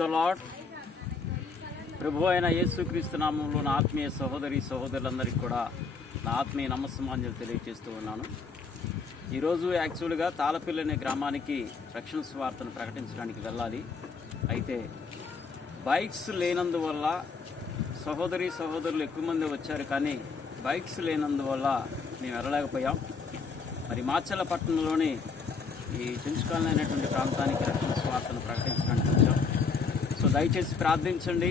The lord. ప్రభు అయిన యేసుక్రీస్తు నామంలో నా ఆత్మీయ సహోదరులందరికీ కూడా నా ఆత్మీయ నమస్సమాంజలు తెలియజేస్తూ ఉన్నాను. ఈరోజు యాక్చువల్గా తాళపల్లి అనే గ్రామానికి రక్షణ సువార్తను ప్రకటించడానికి వెళ్ళాలి. అయితే బైక్స్ లేనందువల్ల సహోదరులు ఎక్కువ మంది వచ్చారు, కానీ బైక్స్ లేనందువల్ల మేము వెళ్ళలేకపోయాం. మరి మాచర్ల పట్టణంలోని ఈ చెంచుకాలనీ అనేటువంటి ప్రాంతానికి రక్షణ సువార్తను ప్రకటించడానికి వచ్చాం. సో దయచేసి ప్రార్థించండి.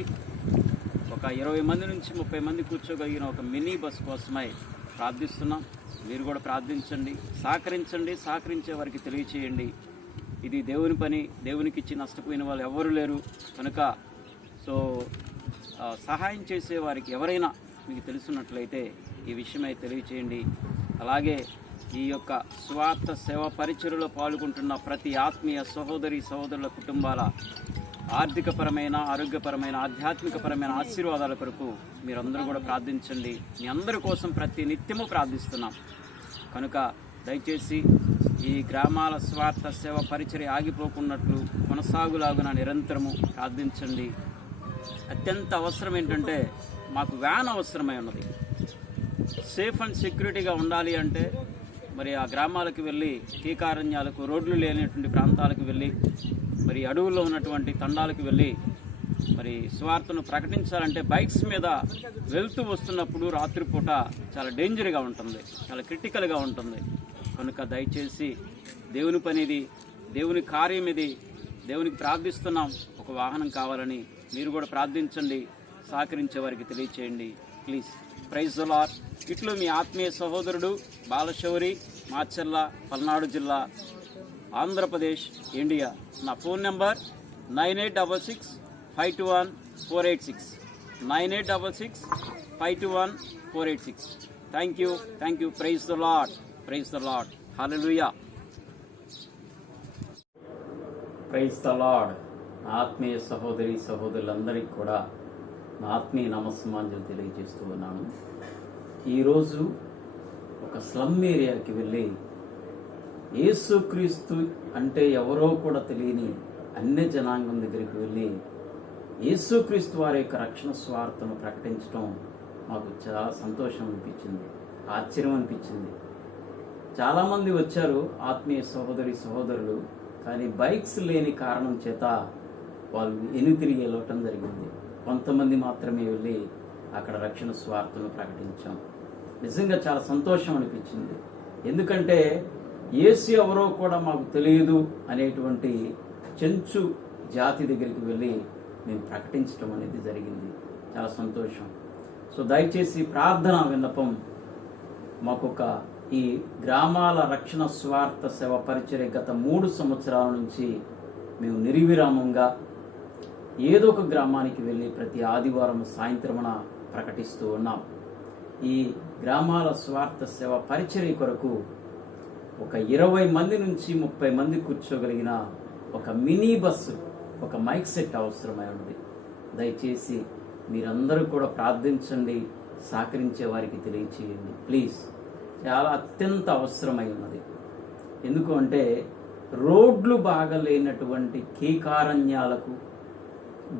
ఒక 20 మంది నుంచి 30 మంది కూర్చోగలిగిన ఒక మినీ బస్ కోసమై ప్రార్థిస్తున్నాం. మీరు కూడా ప్రార్థించండి, సహకరించే వారికి తెలియచేయండి. ఇది దేవుని పని. దేవునికి ఇచ్చి నష్టపోయిన వాళ్ళు ఎవరు లేరు కనుక సో సహాయం చేసే వారికి ఎవరైనా మీకు తెలుసున్నట్లయితే ఈ విషయమై తెలియచేయండి. అలాగే ఈ యొక్క స్వార్థ సేవ పరిచర్యలో పాల్గొంటున్న ప్రతి ఆత్మీయ సహోదరుల కుటుంబాల ఆర్థికపరమైన, ఆరోగ్యపరమైన, ఆధ్యాత్మికపరమైన ఆశీర్వాదాల కొరకు మీరందరూ కూడా ప్రార్థించండి. మీ అందరి కోసం ప్రతి నిత్యము ప్రార్థిస్తున్నాం కనుక దయచేసి ఈ గ్రామాల స్వార్థ సేవ పరిచర్య ఆగిపోకున్నట్లు కొనసాగులాగున నిరంతరము ప్రార్థించండి. అత్యంత అవసరం ఏంటంటే మాకు వ్యాన్ అవసరమై ఉన్నది. సేఫ్ అండ్ సెక్యూరిటీగా ఉండాలి అంటే మరి ఆ గ్రామాలకు వెళ్ళి, కీకారణ్యాలకు, రోడ్లు లేనటువంటి ప్రాంతాలకు వెళ్ళి, మరి అడవుల్లో ఉన్నటువంటి తండాలకు వెళ్ళి మరి సువార్తను ప్రకటించాలంటే బైక్స్ మీద వెళ్తూ వస్తున్నప్పుడు రాత్రిపూట చాలా డేంజర్గా ఉంటుంది, చాలా క్రిటికల్గా ఉంటుంది. కనుక దయచేసి దేవుని పనిది, దేవుని కార్యం ఇది, దేవునికి ప్రార్థిస్తున్నాం. ఒక వాహనం కావాలని మీరు కూడా ప్రార్థించండి, సహకరించే వారికి తెలియచేయండి ప్లీజ్. Praise the lord. ఇట్లు మీ ఆత్మీయ సహోదరుడు బాలశౌరి, మాచర్ల, పల్నాడు జిల్లా, ఆంధ్రప్రదేశ్, ఇండియా. నా phone number 9866521486 9866521486. Thank you. Praise the Lord. Hallelujah. Praise the Lord. నా ఆత్మీయ సహోదరులందరికీ కూడా నా ఆత్మీయ నమస్సమాంజలు తెలియజేస్తూ ఉన్నాను. ఈరోజు ఒక స్లమ్ ఏరియాకి వెళ్ళి యేసుక్రీస్తు అంటే ఎవరో కూడా తెలియని అన్య జనాంగం దగ్గరికి వెళ్ళి యేసుక్రీస్తు వారి యొక్క రక్షణ స్వార్థను ప్రకటించడం మాకు చాలా సంతోషం అనిపించింది, ఆశ్చర్యం అనిపించింది. చాలామంది వచ్చారు ఆత్మీయ సహోదరులు, కానీ బైక్స్ లేని కారణం చేత వాళ్ళు తిరిగి వెళ్ళటం జరిగింది. కొంతమంది మాత్రమే వెళ్ళి అక్కడ రక్షణ స్వార్థను ప్రకటించాం. నిజంగా చాలా సంతోషం అనిపించింది. ఎందుకంటే యేసు ఎవరో కూడా మాకు తెలియదు అనేటువంటి చెంచు జాతి దగ్గరికి వెళ్ళి మేము ప్రకటించడం అనేది జరిగింది. చాలా సంతోషం. సో దయచేసి ప్రార్థన విన్నపం, మాకొక ఈ గ్రామాల రక్షణ స్వార్థ సేవ పరిచర్య గత 3 సంవత్సరాల నుంచి మేము నిర్విరామంగా ఏదో ఒక గ్రామానికి వెళ్ళి ప్రతి ఆదివారం సాయంత్రమున ప్రకటిస్తూ ఉన్నాం. ఈ గ్రామాల స్వార్థ సేవ పరిచర్య కొరకు ఒక 20 మంది నుంచి 30 మంది కూర్చోగలిగిన ఒక మినీ బస్సు, ఒక మైక్ సెట్ అవసరమై ఉంది. దయచేసి మీరందరూ కూడా ప్రార్థించండి, సహకరించే వారికి తెలియచేయండి ప్లీజ్. చాలా అత్యంత అవసరమై ఉన్నది. ఎందుకు అంటే రోడ్లు బాగా లేనటువంటి కీకారణ్యాలకు,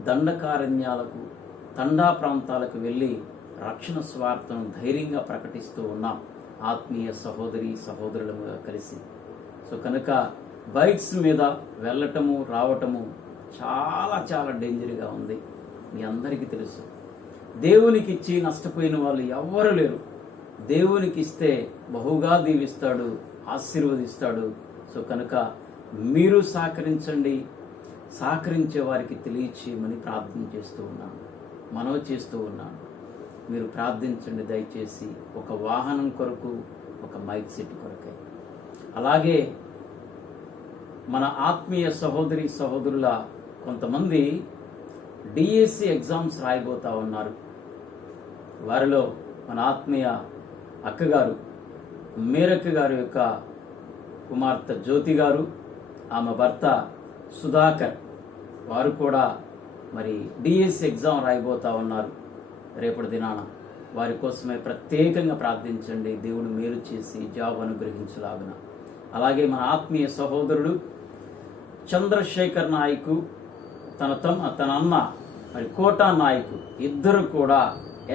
దండకారణ్యాలకు, తండా ప్రాంతాలకు వెళ్ళి రక్షణ స్వార్థను ధైర్యంగా ప్రకటిస్తూ ఉన్నాం ఆత్మీయ సహోదరులుగా కలిసి. సో కనుక బైక్స్ మీద వెళ్ళటము రావటము చాలా డేంజర్గా ఉంది. మీ అందరికీ తెలుసు. దేవునికి ఇచ్చి నష్టపోయిన వాళ్ళు ఎవ్వరు లేరు. దేవునికి ఇస్తే బహుగా దీవిస్తాడు, ఆశీర్వదిస్తాడు. సో కనుక మీరు సహకరించే వారికి తెలియచేయమని ప్రార్థన చేస్తూ ఉన్నాను, మనవి చేస్తూ ఉన్నాను. మీరు ప్రార్థించండి దయచేసి, ఒక వాహనం కొరకు, ఒక మైక్ సెట్ కొరకై. అలాగే మన ఆత్మీయ సహోదరుల కొంతమంది డిఎస్సి ఎగ్జామ్స్ రాయబోతా ఉన్నారు. వారిలో మన ఆత్మీయ అక్కగారు, మేరక్క గారి యొక్క కుమార్తె జ్యోతి గారు, ఆమె భర్త సుధాకర్, వారు కూడా మరి డిఎస్సి ఎగ్జామ్ రాయబోతా ఉన్నారు రేపటి దినాన. వారి కోసమే ప్రత్యేకంగా ప్రార్థించండి, దేవుడు మేలు చేసి జాబ్ అనుగ్రహించలాగున. అలాగే మన ఆత్మీయ సహోదరుడు చంద్రశేఖర్ నాయకు తన అన్న మరి కోటా నాయక్ ఇద్దరు కూడా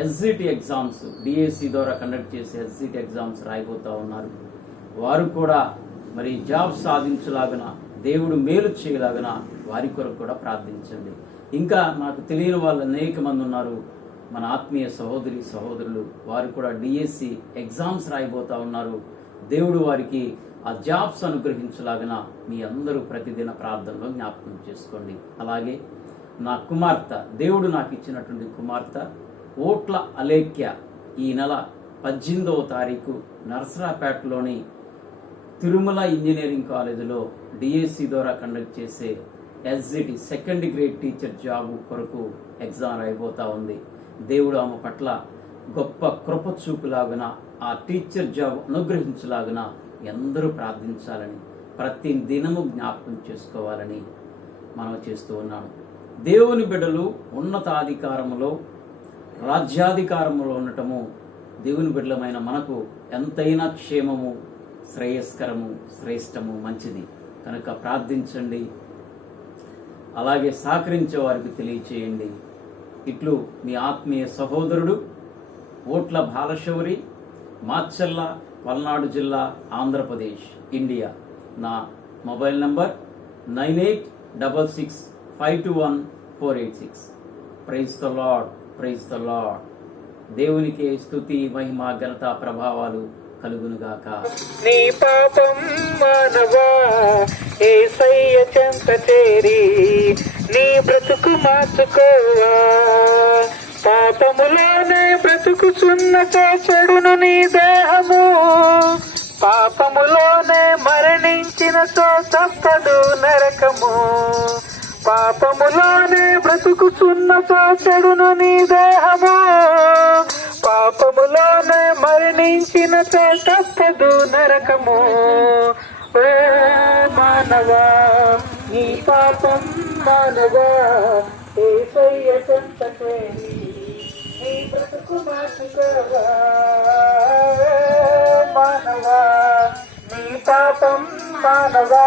ఎస్జిటి ఎగ్జామ్స్ డిఎస్సి ద్వారా కండక్ట్ చేసే ఎస్జిటి ఎగ్జామ్స్ రాయిపోతూ ఉన్నారు. వారు కూడా మరి జాబ్ సాధించలాగన దేవుడు మేలు చేయలాగన వారి కొరకు కూడా ప్రార్థించండి. ఇంకా నాకు తెలియని వాళ్ళు అనేక మంది ఉన్నారు, మన ఆత్మీయ సహోదరులు, వారు కూడా డిఎస్సి ఎగ్జామ్స్ రాయిపోతూ ఉన్నారు. దేవుడు వారికి ఆ జాబ్స్ అనుగ్రహించలాగన మీ అందరూ ప్రతిదిన ప్రార్థనలో జ్ఞాపకం చేసుకోండి. అలాగే నా కుమార్తె, దేవుడు నాకు ఇచ్చినటువంటి కుమార్తె ఓట్ల అలేఖ్య ఈ నెల 18వ తారీఖు నర్సరాపేటలోని తిరుమల ఇంజనీరింగ్ కాలేజీలో డిఎస్సి ద్వారా కండక్ట్ చేసే SGT second grade teacher job కొరకు ఎగ్జామ్ అయిపోతూ ఉంది. దేవుడు ఆమె పట్ల గొప్ప కృప చూపులాగున ఆ టీచర్ జాబ్ అనుగ్రహించలాగున అందరూ ప్రార్థించాలని, ప్రతి దినము జ్ఞాపకం చేసుకోవాలని మనం చేస్తూ ఉన్నాను. దేవుని బిడ్డలు ఉన్నతాధికారములో రాజ్యాధికారములో ఉండటము దేవుని బిడ్డలమైన మనకు ఎంతైనా క్షేమము, శ్రేయస్కరము, శ్రేష్టము, మంచిది. కనుక ప్రార్థించండి, అలాగే సహకరించే వారికి తెలియచేయండి. ఇట్లు మీ ఆత్మీయ సహోదరుడు ఓట్ల బాలశౌరి, మాచర్ల, పల్నాడు జిల్లా, ఆంధ్రప్రదేశ్, ఇండియా. నా mobile number 9866521486. Praise the Lord, praise the Lord. దేవునికే స్తుతి, మహిమ, ఘనత, ప్రభావాలు కలుగునుగాక. నీ పాపం మానవా యేసయ్య చెంత చేరి నీ బ్రతుకు మార్చుకోవా. పాపములోనే బ్రతుకుచున్న చెడును నీ దేహము, పాపములోనే మరణించినతో తప్పదు నరకము. పాపములోనే బ్రతుకుచున్న చెడును నీ దేహము, పాపములోనే మరణించినతో తప్పదు నరకము. ఓ మానవా నీ పాపం మానవా యేసయ్య చెంత చేరి నీ బ్రతుకు మార్చుకోవా. మానవా నీ పాపం మానవా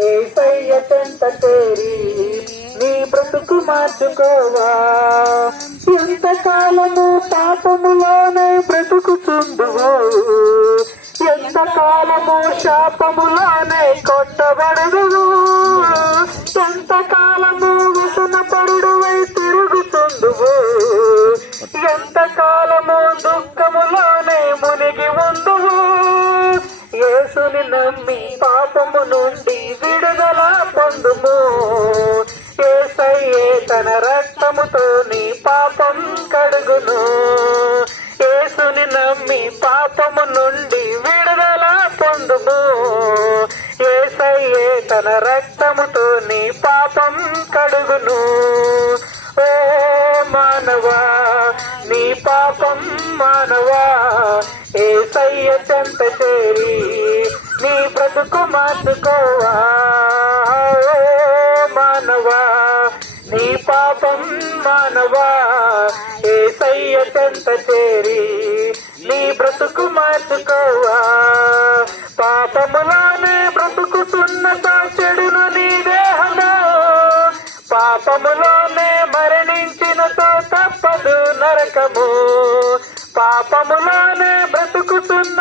యేసయ్య చెంత చేరి నీ బ్రతుకు మార్చుకోవా. ఎంతకాలము పాపములోనే బ్రతుకుచుందువు, ఎంతకాలము శాపములోనే కొట్టబడదువు, ఎంతకాలము వ్యసనపరుడువై తిరుగుతుందువు, ఎంతకాలము దుఃఖములోనే మునిగి ఉందువు. యేసుని నమ్మి పాపము నుండి విడుదల పొందుము. యేసయ్యే తన రక్తముతో నీ పాపం కడుగును. యేసుని నమ్మి పాపము నుండి విడుదల పొందుము. యేసయ్యే తన రక్తముతో నీ పాపం కడుగును. ఓ మానవా నీ పాపం మానవా యేసయ్య చెంత చేరి నీ బ్రతుకు మార్చుకోవా. ఓ మానవా నీ పాపం మానవా యేసయ్య చెంత చేరి నీ బ్రతుకు మార్చుకోవా. పాపములోనే బ్రతుకుతున్న చెడును నీ దేహము, పాపములోనే మరణించినతో తప్పదు నరకము. పాపములోనే బ్రతుకుతున్న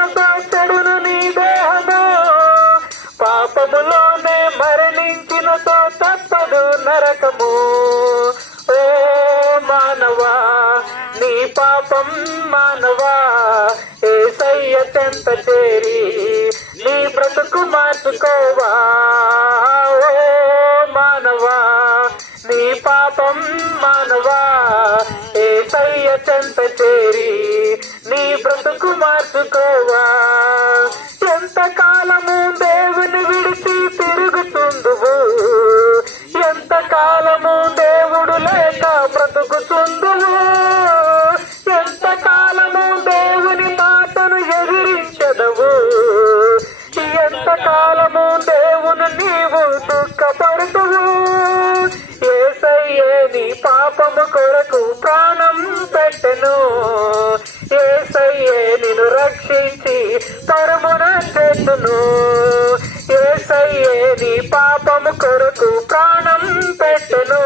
చెడును నీ దేహము, పాపములోనే మరణించినతో తప్పదు నరకము. ఓ మానవా నీ పాపం మానవా యేసయ్య చెంత చేరి నీ బ్రతుకు మార్చుకోవా. ఓ మానవా నీ పాపం మానవా యేసయ్య చెంత చేరి నీ బ్రతుకు మార్చుకోవా. ఎంతకాలము దేవుని విడిచి తిరుగుతుందువు, ఎంతకాలము దేవుడు లేక బ్రతుకుతుందువు, ఎంతకాలము దేవుని మాటను ఎదిరించదవు, ఎంతకాలము దేవుని నీవు దుఃఖపడుతువు. యేసయ్యే నీ పాపము కొరకు ప్రాణం పెట్టెను. యేసయ్యే నిన్ను రక్షించి తరుమున చేతును. యేసయ్యే నీ పాపము కొరకు ప్రాణం పెట్టెను.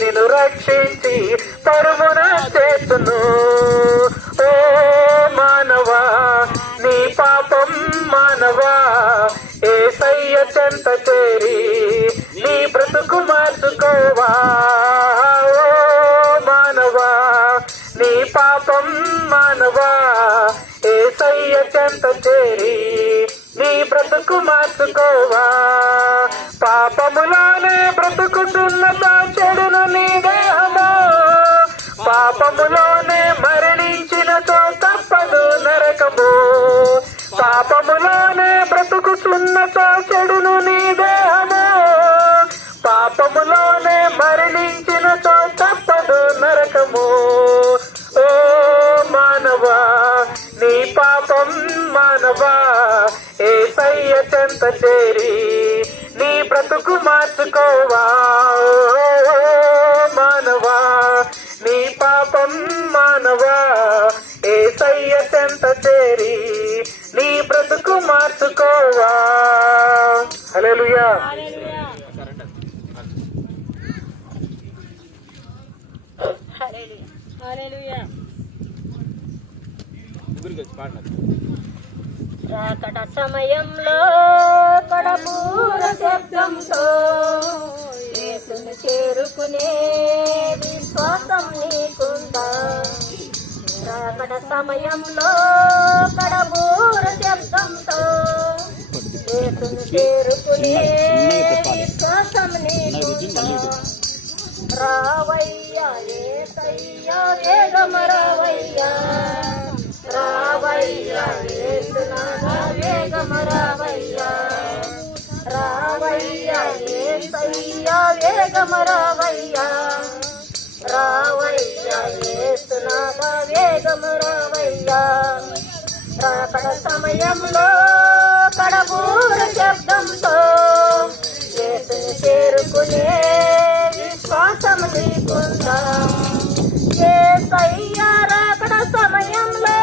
నిన్ను రక్షించి తరుమున చేతును. ఓ మానవా నీ పాపం మానవా యేసయ్య చెంత చేరి నీ బ్రతుకు మార్చుకోవా. ఓ మానవా నీ పాపం మానవా యేసయ్య చెంత చేరి నీ బ్రతుకు మార్చుకోవా. పాపములోనే బ్రతుకుతున్న చెడును నీ దేహము, పాపములోనే మరణించినతో తప్పదు నరకము. పాపములోనే బ్రతుకుతున్నతో చెడును నీ దేహము, పాపములోనే మరణించినతో తప్పదు నరకము. ఓ మానవా నీ పాపం మానవా యేసయ్య చెంత చేరి నీ బ్రతుకు మార్చుకోవా. మానవా నీ పాపం మానవా యేసయ్య చెంత చేరి నీ బ్రతుకు మార్చుకోవా. హల్లెలూయా. రాకడ సమయంలో కడబూర శబ్దంతో యేసును చేరుకునే విశ్వాసం నీకుందా? రాకడ సమయంలో కడబూర శబ్దంతో యేసును చేరుకునే విశ్వాసం నీకుందా? రావయ్యా యేసయ్యా వేగమ రావయ్యా, రావయ్యా యేసునాథా వేగమ రావయ్యా, రావయ్యా యేసయ్యా వేగమ రావయ్యా, రావయ్యా యేసునాథా వేగమ రావయ్యా. రాకడ సమయంలో కడబూర శబ్దంతో యేసుని చేరుకునే విశ్వాసం నీకుందా? యేసయ్యా రాకడ సమయంలో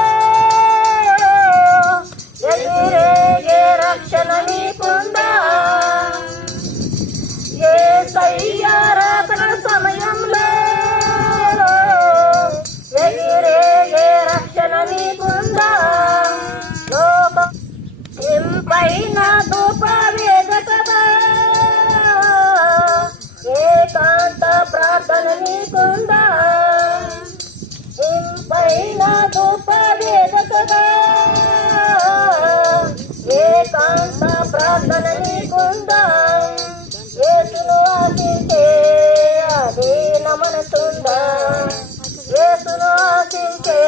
ఎదురేగే రక్షణ నీకుందా? యేసయ్యా రాకడ సమయంలో ఎదురేగే రక్షణ నీకుందా? ఇంపైన ధూప వేదకదా ఏకాంత ప్రార్థన నీకుందా? ఇంపైన ధూప వేదకదా ఏకాంత ప్రార్థన నీకుందా? యేసును ఆశించే అదీన మనసుందా? యేసును ఆశించే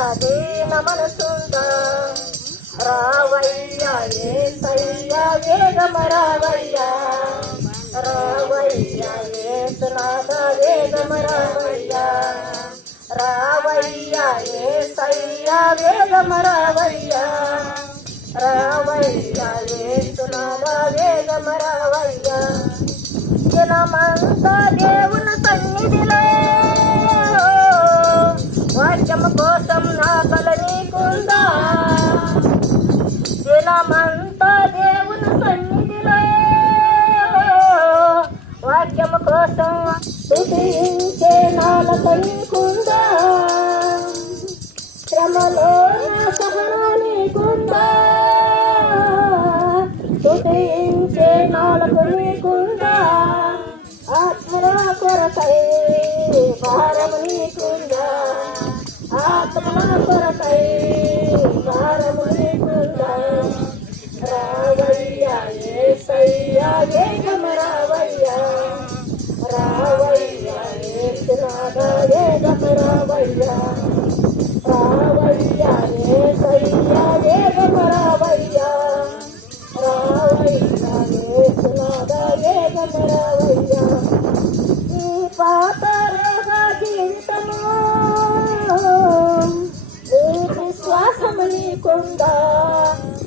అదీన మనసుందా? రావయ్యా యేసయ్యా వేగమ రావయ్యా, రావయ్యా యేసునాథా వేగమ రావయ్యా, రావయ్యా యేసయ్యా వేగమ రావయ్యా, రావయ్యా యేసునాథా వేగమ రావయ్యా. జనమంతా దేవుని సన్నిధిలో వాక్యము కోసం నా బల నీకుందా? దినమంతా దేవుని సన్నిధిలో వాక్యము కోసం స్తుతించే నాలుక నీకుందా? శ్రమలో సహన నీకుందా? స్తుతించే నాలుక నీకుందా? ఆత్మల కొరకై భారము నీకుందా? ఆత్మల కొరకై భారము నీకుందా? రావయ్యా యేసయ్యా వేగమ రావయ్యా, రావయ్యా యేసునాథా వేగమ రావయ్యా, రావయ్యా యేసయ్యా వేగమ రావయ్యా, రావయ్యా యేసునాథా వేగమ రావయ్యా. ఈ పాత రోగ జీవితము నీ విశ్వాసము నీకుందా?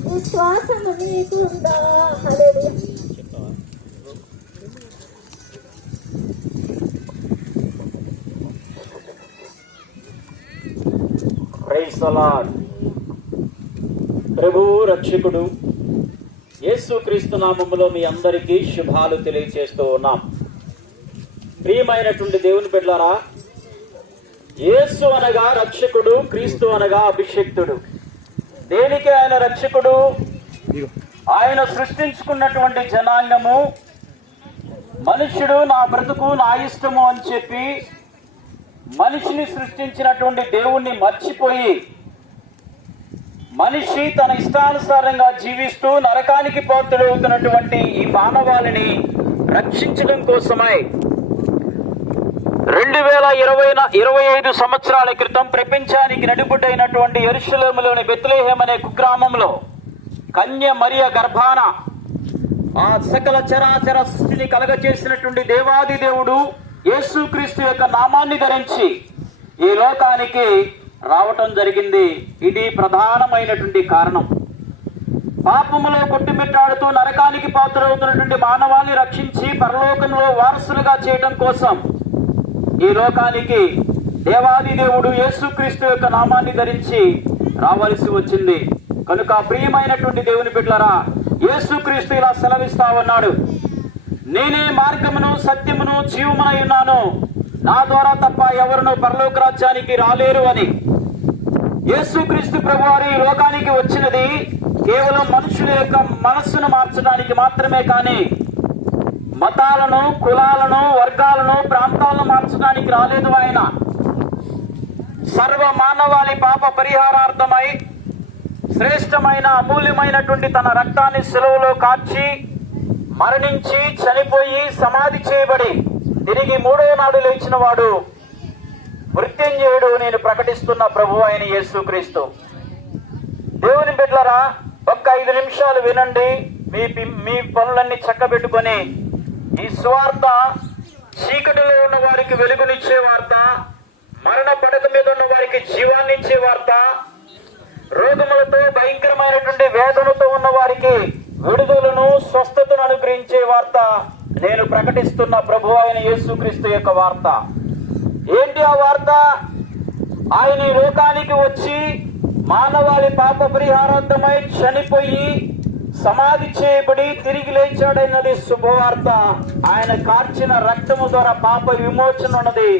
విశ్వాసము నీకుందా? హల్లెలూయా. Praise the Lord. ప్రభు రక్షకుడు యేసుక్రీస్తు నామములో మీ అందరికీ శుభాలు తెలియజేస్తూ ఉన్నాం. ప్రియమైనటువంటి దేవుని బిడ్డలారా, యేసు అనగా రక్షకుడు, క్రీస్తు అనగా అభిషిక్తుడు. దేనికి ఆయన రక్షకుడు? ఆయన సృష్టించుకున్నటువంటి జనాంగము, మనుష్యుడు నా బ్రతుకు నా ఇష్టము అని చెప్పి మనిషిని సృష్టించినటువంటి దేవుణ్ణి మర్చిపోయి మనిషి తన ఇష్టానుసారంగా జీవిస్తూ నరకానికి పాత్రుడవుతున్నటువంటి ఈ మానవాళిని రక్షించడం కోసమై 2025 సంవత్సరాల క్రితం ప్రపంచానికి నడిబొడ్డైనటువంటి యెరూషలేములోని బెత్లెహేం అనే కుగ్రామంలో కన్య మరియ గర్భాన ఆ సకల చరాచర సృష్టిని కలగచేసినటువంటి దేవాది దేవుడు యేసుక్రీస్తు యొక్క నామాన్ని ధరించి ఈ లోకానికి రావటం జరిగింది. ఇది ప్రధానమైనటువంటి కారణం. పాపములో కొట్టుమిట్టాడుతూ నరకానికి పాత్రవుతున్నటువంటి మానవాళిని రక్షించి పరలోకంలో వారసులుగా చేయడం కోసం ఈ లోకానికి దేవాది దేవుడు యేసుక్రీస్తు యొక్క నామాన్ని ధరించి రావాల్సి వచ్చింది. కనుక ప్రియమైనటువంటి దేవుని బిడ్డలారా, యేసుక్రీస్తు ఇలా సెలవిస్తా ఉన్నాడు, నేనే మార్గమును సత్యమును జీవమునై ఉన్నాను, నా ద్వారా తప్ప ఎవరును పరలోక రాజ్యానికి రాలేరు అని. యేసుక్రీస్తు ప్రభువారు ఈ లోకానికి వచ్చినది కేవలం మనుషుల యొక్క మనస్సును మార్చడానికి మాత్రమే, కానీ మతాలను, కులాలను, వర్గాలను, ప్రాంతాలను మార్చడానికి రాలేదు. ఆయన సర్వ మానవాళి పాప పరిహారార్థమై శ్రేష్టమైన అమూల్యమైనటువంటి తన రక్తాన్ని శిలువలో కార్చి మరణించి చనిపోయి సమాధి చేయబడి తిరిగి 3వ నాడు లేచిన వాడు మృత్యుంజయుడు నేను ప్రకటిస్తున్న ప్రభు అయిన యేసుక్రీస్తు. దేవుని బిడ్డలారా, ఒక్క 5 నిమిషాలు వినండి. మీ పనులన్నీ చక్కబెట్టుకొని ఈ స్వార్థ, చీకటిలో ఉన్న వారికి వెలుగునిచ్చే వార్త, మరణ పడక మీద ఉన్న వారికి జీవాన్ని ఇచ్చే వార్త, రోగములతో భయంకరమైనటువంటి వేదనతో ఉన్న వారికి విడుదలను, స్వస్థతను అనుగ్రహించే వార్త నేను ప్రకటిస్తున్న ప్రభు అయిన యేసుక్రీస్తు యొక్క వార్త. ఏంటి ఆ వార్త? ఆయన ఈ లోకానికి వచ్చి మానవాళి పాప పరిహారార్థమై చనిపోయి సమాధి చేయబడి తిరిగి లేచాడన్నది శుభవార్త. ఆయన కార్చిన రక్తము ద్వారా పాప విమోచన ఉన్నది.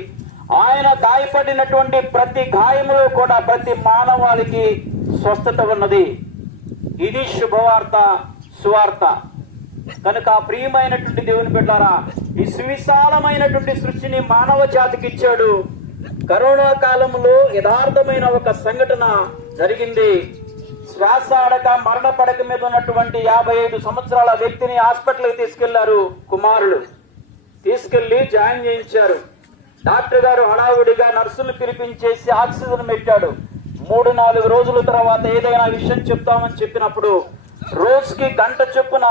ఆయన గాయపడినటువంటి ప్రతి గాయములో కూడా ప్రతి మానవాళికి స్వస్థత ఉన్నది. ఇది శుభవార్త, సువార్త. కనుక ప్రియమైనటువంటి దేవుని బిడ్డలారా, ఈ సువిశాలమైనటువంటి సృష్టిని మానవ జాతికి ఇచ్చాడు. కరోనా కాలంలో యథార్థమైన ఒక సంఘటన జరిగింది. శ్వాస ఆడక మరణ పడక మీద ఉన్నటువంటి 55 సంవత్సరాల వ్యక్తిని హాస్పిటల్కి తీసుకెళ్లారు కుమారులు. తీసుకెళ్లి జాయిన్ చేయించారు. డాక్టర్ గారు హడావుడిగా నర్సులు పిలిపించేసి ఆక్సిజన్ పెట్టాడు. 3-4 రోజుల తర్వాత ఏదైనా విషయం చెప్తామని చెప్పినప్పుడు రోజుకి గంట చొప్పున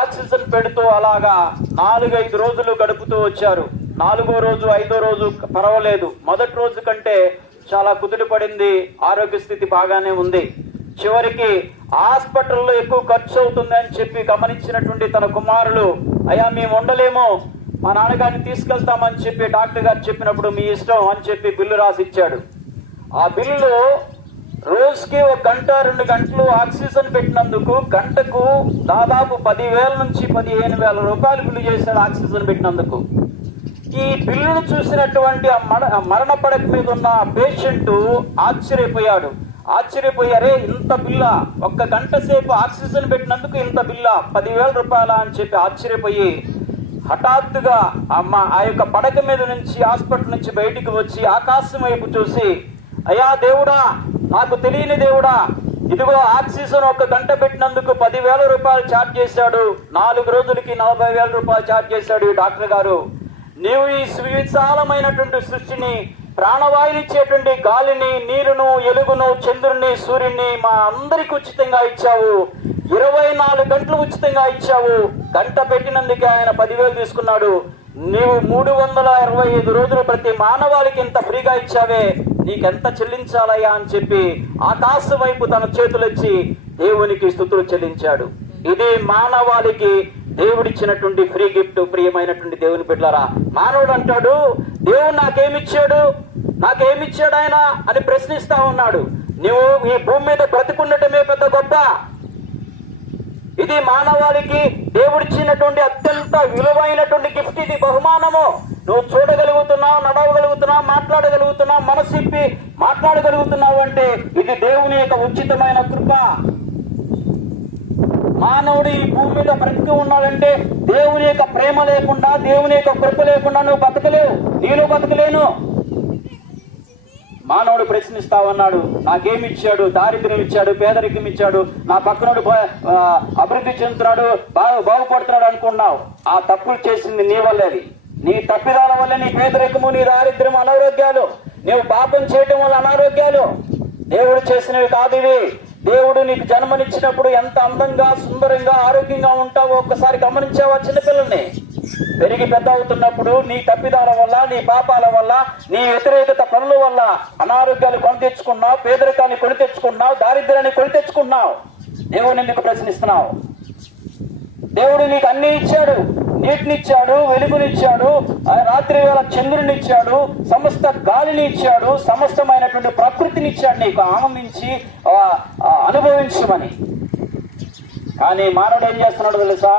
ఆక్సిజన్ పెడుతూ అలాగా 4-5 రోజులు గడుపుతూ వచ్చారు. 4వ రోజు 5వ రోజు పర్వాలేదు, మొదటి రోజు కంటే చాలా కుదుట పడింది, ఆరోగ్య స్థితి బాగానే ఉంది. చివరికి హాస్పిటల్లో ఎక్కువ ఖర్చు అవుతుంది అని చెప్పి గమనించినటువంటి తన కుమారులు, అయ్యా మేము ఉండలేము, మా నాన్నగారిని తీసుకెళ్తామని చెప్పి డాక్టర్ గారు చెప్పినప్పుడు మీ ఇష్టం అని చెప్పి బిల్లు రాసి ఇచ్చాడు. ఆ బిల్లు రోజుకి 1 గంట 2 గంటలు ఆక్సిజన్ పెట్టినందుకు గంటకు దాదాపు 10,000 నుంచి 15,000 రూపాయలు బిల్లు చేశాడు ఆక్సిజన్ పెట్టినందుకు. ఈ బిల్లును చూసినటువంటి ఆ మరణ పడక మీద ఉన్న పేషెంట్ ఆశ్చర్యపోయాడు. ఆశ్చర్యపోయారే, ఇంత బిల్లా, 1 గంట సేపు ఆక్సిజన్ పెట్టినందుకు ఇంత బిల్లా, 10,000 రూపాయల అని చెప్పి ఆశ్చర్యపోయి హఠాత్తుగా ఆ యొక్క పడక మీద నుంచి హాస్పిటల్ నుంచి బయటికి వచ్చి ఆకాశం వైపు చూసి, అయ్యా దేవుడా, నాకు తెలియని దేవుడా, ఇదిగో ఆక్సిజన్ 1 గంట పెట్టినందుకు 10,000 రూపాయలు ఛార్జ్ చేశాడు, 4 రోజులకి 40,000 రూపాయలు ఛార్జ్ చేశాడు ఈ డాక్టర్ గారు. నీవు ఈ సువిశాలమైనటువంటి సృష్టిని, ప్రాణవాయునిచ్చేటువంటి గాలిని, నీరును, ఎలుగును, చంద్రుని, సూర్యుని మా అందరికి ఉచితంగా ఇచ్చావు. 24 గంటలు ఉచితంగా ఇచ్చావు. గంట పెట్టినందుకే ఆయన 10,000 తీసుకున్నాడు. నీవు 365 రోజులు ప్రతి మానవాళికి ఇంత ఫ్రీగా ఇచ్చావే, నీకెంత చెల్లించాలయ్యా అని చెప్పి ఆకాశం వైపు తన చేతులెచ్చి దేవునికి స్తుతులు చెల్లించాడు. ఇది మానవాళికి దేవుడిచ్చినటువంటి ఫ్రీ గిఫ్ట్. ప్రియమైనటువంటి దేవుని బిడ్డలారా, మానవుడు అంటాడు, దేవుడు నాకేమిచ్చాడు ఆయన అని ప్రశ్నిస్తా ఉన్నాడు. నువ్వు ఈ భూమి మీద బ్రతికుండటమే పెద్ద గొప్ప. ఇది మానవాళికి దేవుడిచ్చినటువంటి అత్యంత విలువైనటువంటి గిఫ్ట్, ఇది బహుమానము. నువ్వు చూడగలుగుతున్నావు, నడవగలుగుతున్నావు, మాట్లాడగలుగుతున్నావు, మనసిప్పి మాట్లాడగలుగుతున్నావు అంటే ఇది దేవుని యొక్క ఉచితమైన కృప. మానవుడు ఈ భూమి మీద బ్రతికి ఉన్నాడంటే దేవుని యొక్క ప్రేమ లేకుండా, దేవుని యొక్క కృప లేకుండా నువ్వు బతకలేవు, నేను బతకలేను. మానవుడు ప్రశ్నిస్తా ఉన్నాడు, నాకేమిచ్చాడు? దారిద్ర్యం ఇచ్చాడు, పేదరికం ఇచ్చాడు, నా పక్కనుడు అభివృద్ధి చెందుతున్నాడు, బాగుపడుతున్నాడు అనుకున్నావు. ఆ తప్పులు చేసింది నీ వల్లేది. నీ తప్పిదాల వల్ల నీ పేదరికము, నీ దారిద్ర్యం, అనారోగ్యాలు, నీవు పాపం చేయటం వల్ల అనారోగ్యాలు దేవుడు చేసినవి కాదు ఇవి. దేవుడు నీకు జన్మనిచ్చినప్పుడు ఎంత అందంగా, సుందరంగా, ఆరోగ్యంగా ఉంటావో ఒక్కసారి గమనించావా? చిన్నపిల్లల్ని పెరిగి పెద్ద అవుతున్నప్పుడు నీ తప్పిదాల వల్ల, నీ పాపాల వల్ల, నీ వ్యతిరేకత పనుల వల్ల అనారోగ్యాలు కొని తెచ్చుకున్నావు, పేదరికాన్ని కొని తెచ్చుకున్నావు, దారిద్ర్యాన్ని కొని తెచ్చుకున్నావు. దేవుడిని ఎందుకు ప్రశ్నిస్తున్నావు? దేవుడు నీకు అన్ని ఇచ్చాడు. నీటినిచ్చాడు, వెలుగునిచ్చాడు, రాత్రి వేళ చంద్రునిచ్చాడు, సమస్త గాలిని ఇచ్చాడు, సమస్తమైనటువంటి ప్రకృతిని ఇచ్చాడు నీకు ఆనందించి అనుభవించమని. కానీ మానవుడు ఏం చేస్తున్నాడు తెలుసా?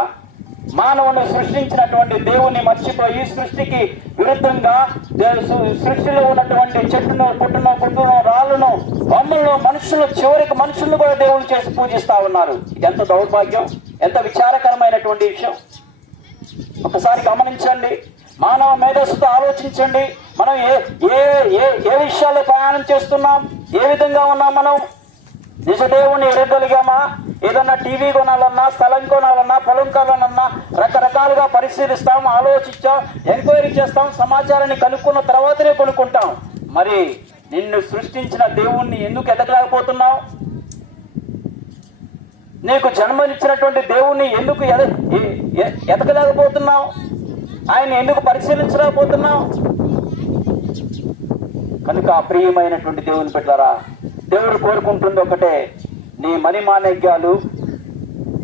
మానవుని సృష్టించినటువంటి దేవుణ్ణి మర్చిపోయి సృష్టికి విరుద్ధంగా సృష్టిలో ఉన్నటువంటి చెట్టును, పుట్టును, రాళ్ళను, బొమ్మలను, మనుషులు, చివరికి మనుషులను కూడా దేవుని చేసి పూజిస్తా ఉన్నారు. ఇది ఎంత దౌర్భాగ్యం, ఎంత విచారకరమైనటువంటి విషయం. ఒకసారి గమనించండి, మానవ మేధస్సుతో ఆలోచించండి. మనం ఏ విషయాల్లో ప్రయాణం చేస్తున్నాం, ఏ విధంగా ఉన్నాం? మనం నిజదేవుని ఎరగలిగామా? ఏదన్నా టీవీ కొనాలన్నా, స్థలం కొనాలన్నా, పొలం కొనాలన్నా రకరకాలుగా పరిశీలిస్తాం, ఆలోచించాం, ఎంక్వైరీ చేస్తాం, సమాచారాన్ని కనుక్కున్న తర్వాతనే కొనుక్కుంటాం. మరి నిన్ను సృష్టించిన దేవుణ్ణి ఎందుకు ఎదగలేకపోతున్నావు? నీకు జన్మనిచ్చినటువంటి దేవుణ్ణి ఎందుకు ఎదగలేకపోతున్నావు? ఆయన ఎందుకు పరిశీలించలేకపోతున్నావు? కనుక ప్రియమైనటువంటి దేవుని బిడ్డలారా, దేవుడు కోరుకుంటుంది ఒకటే, నీ మణిమాణిక్యాలు,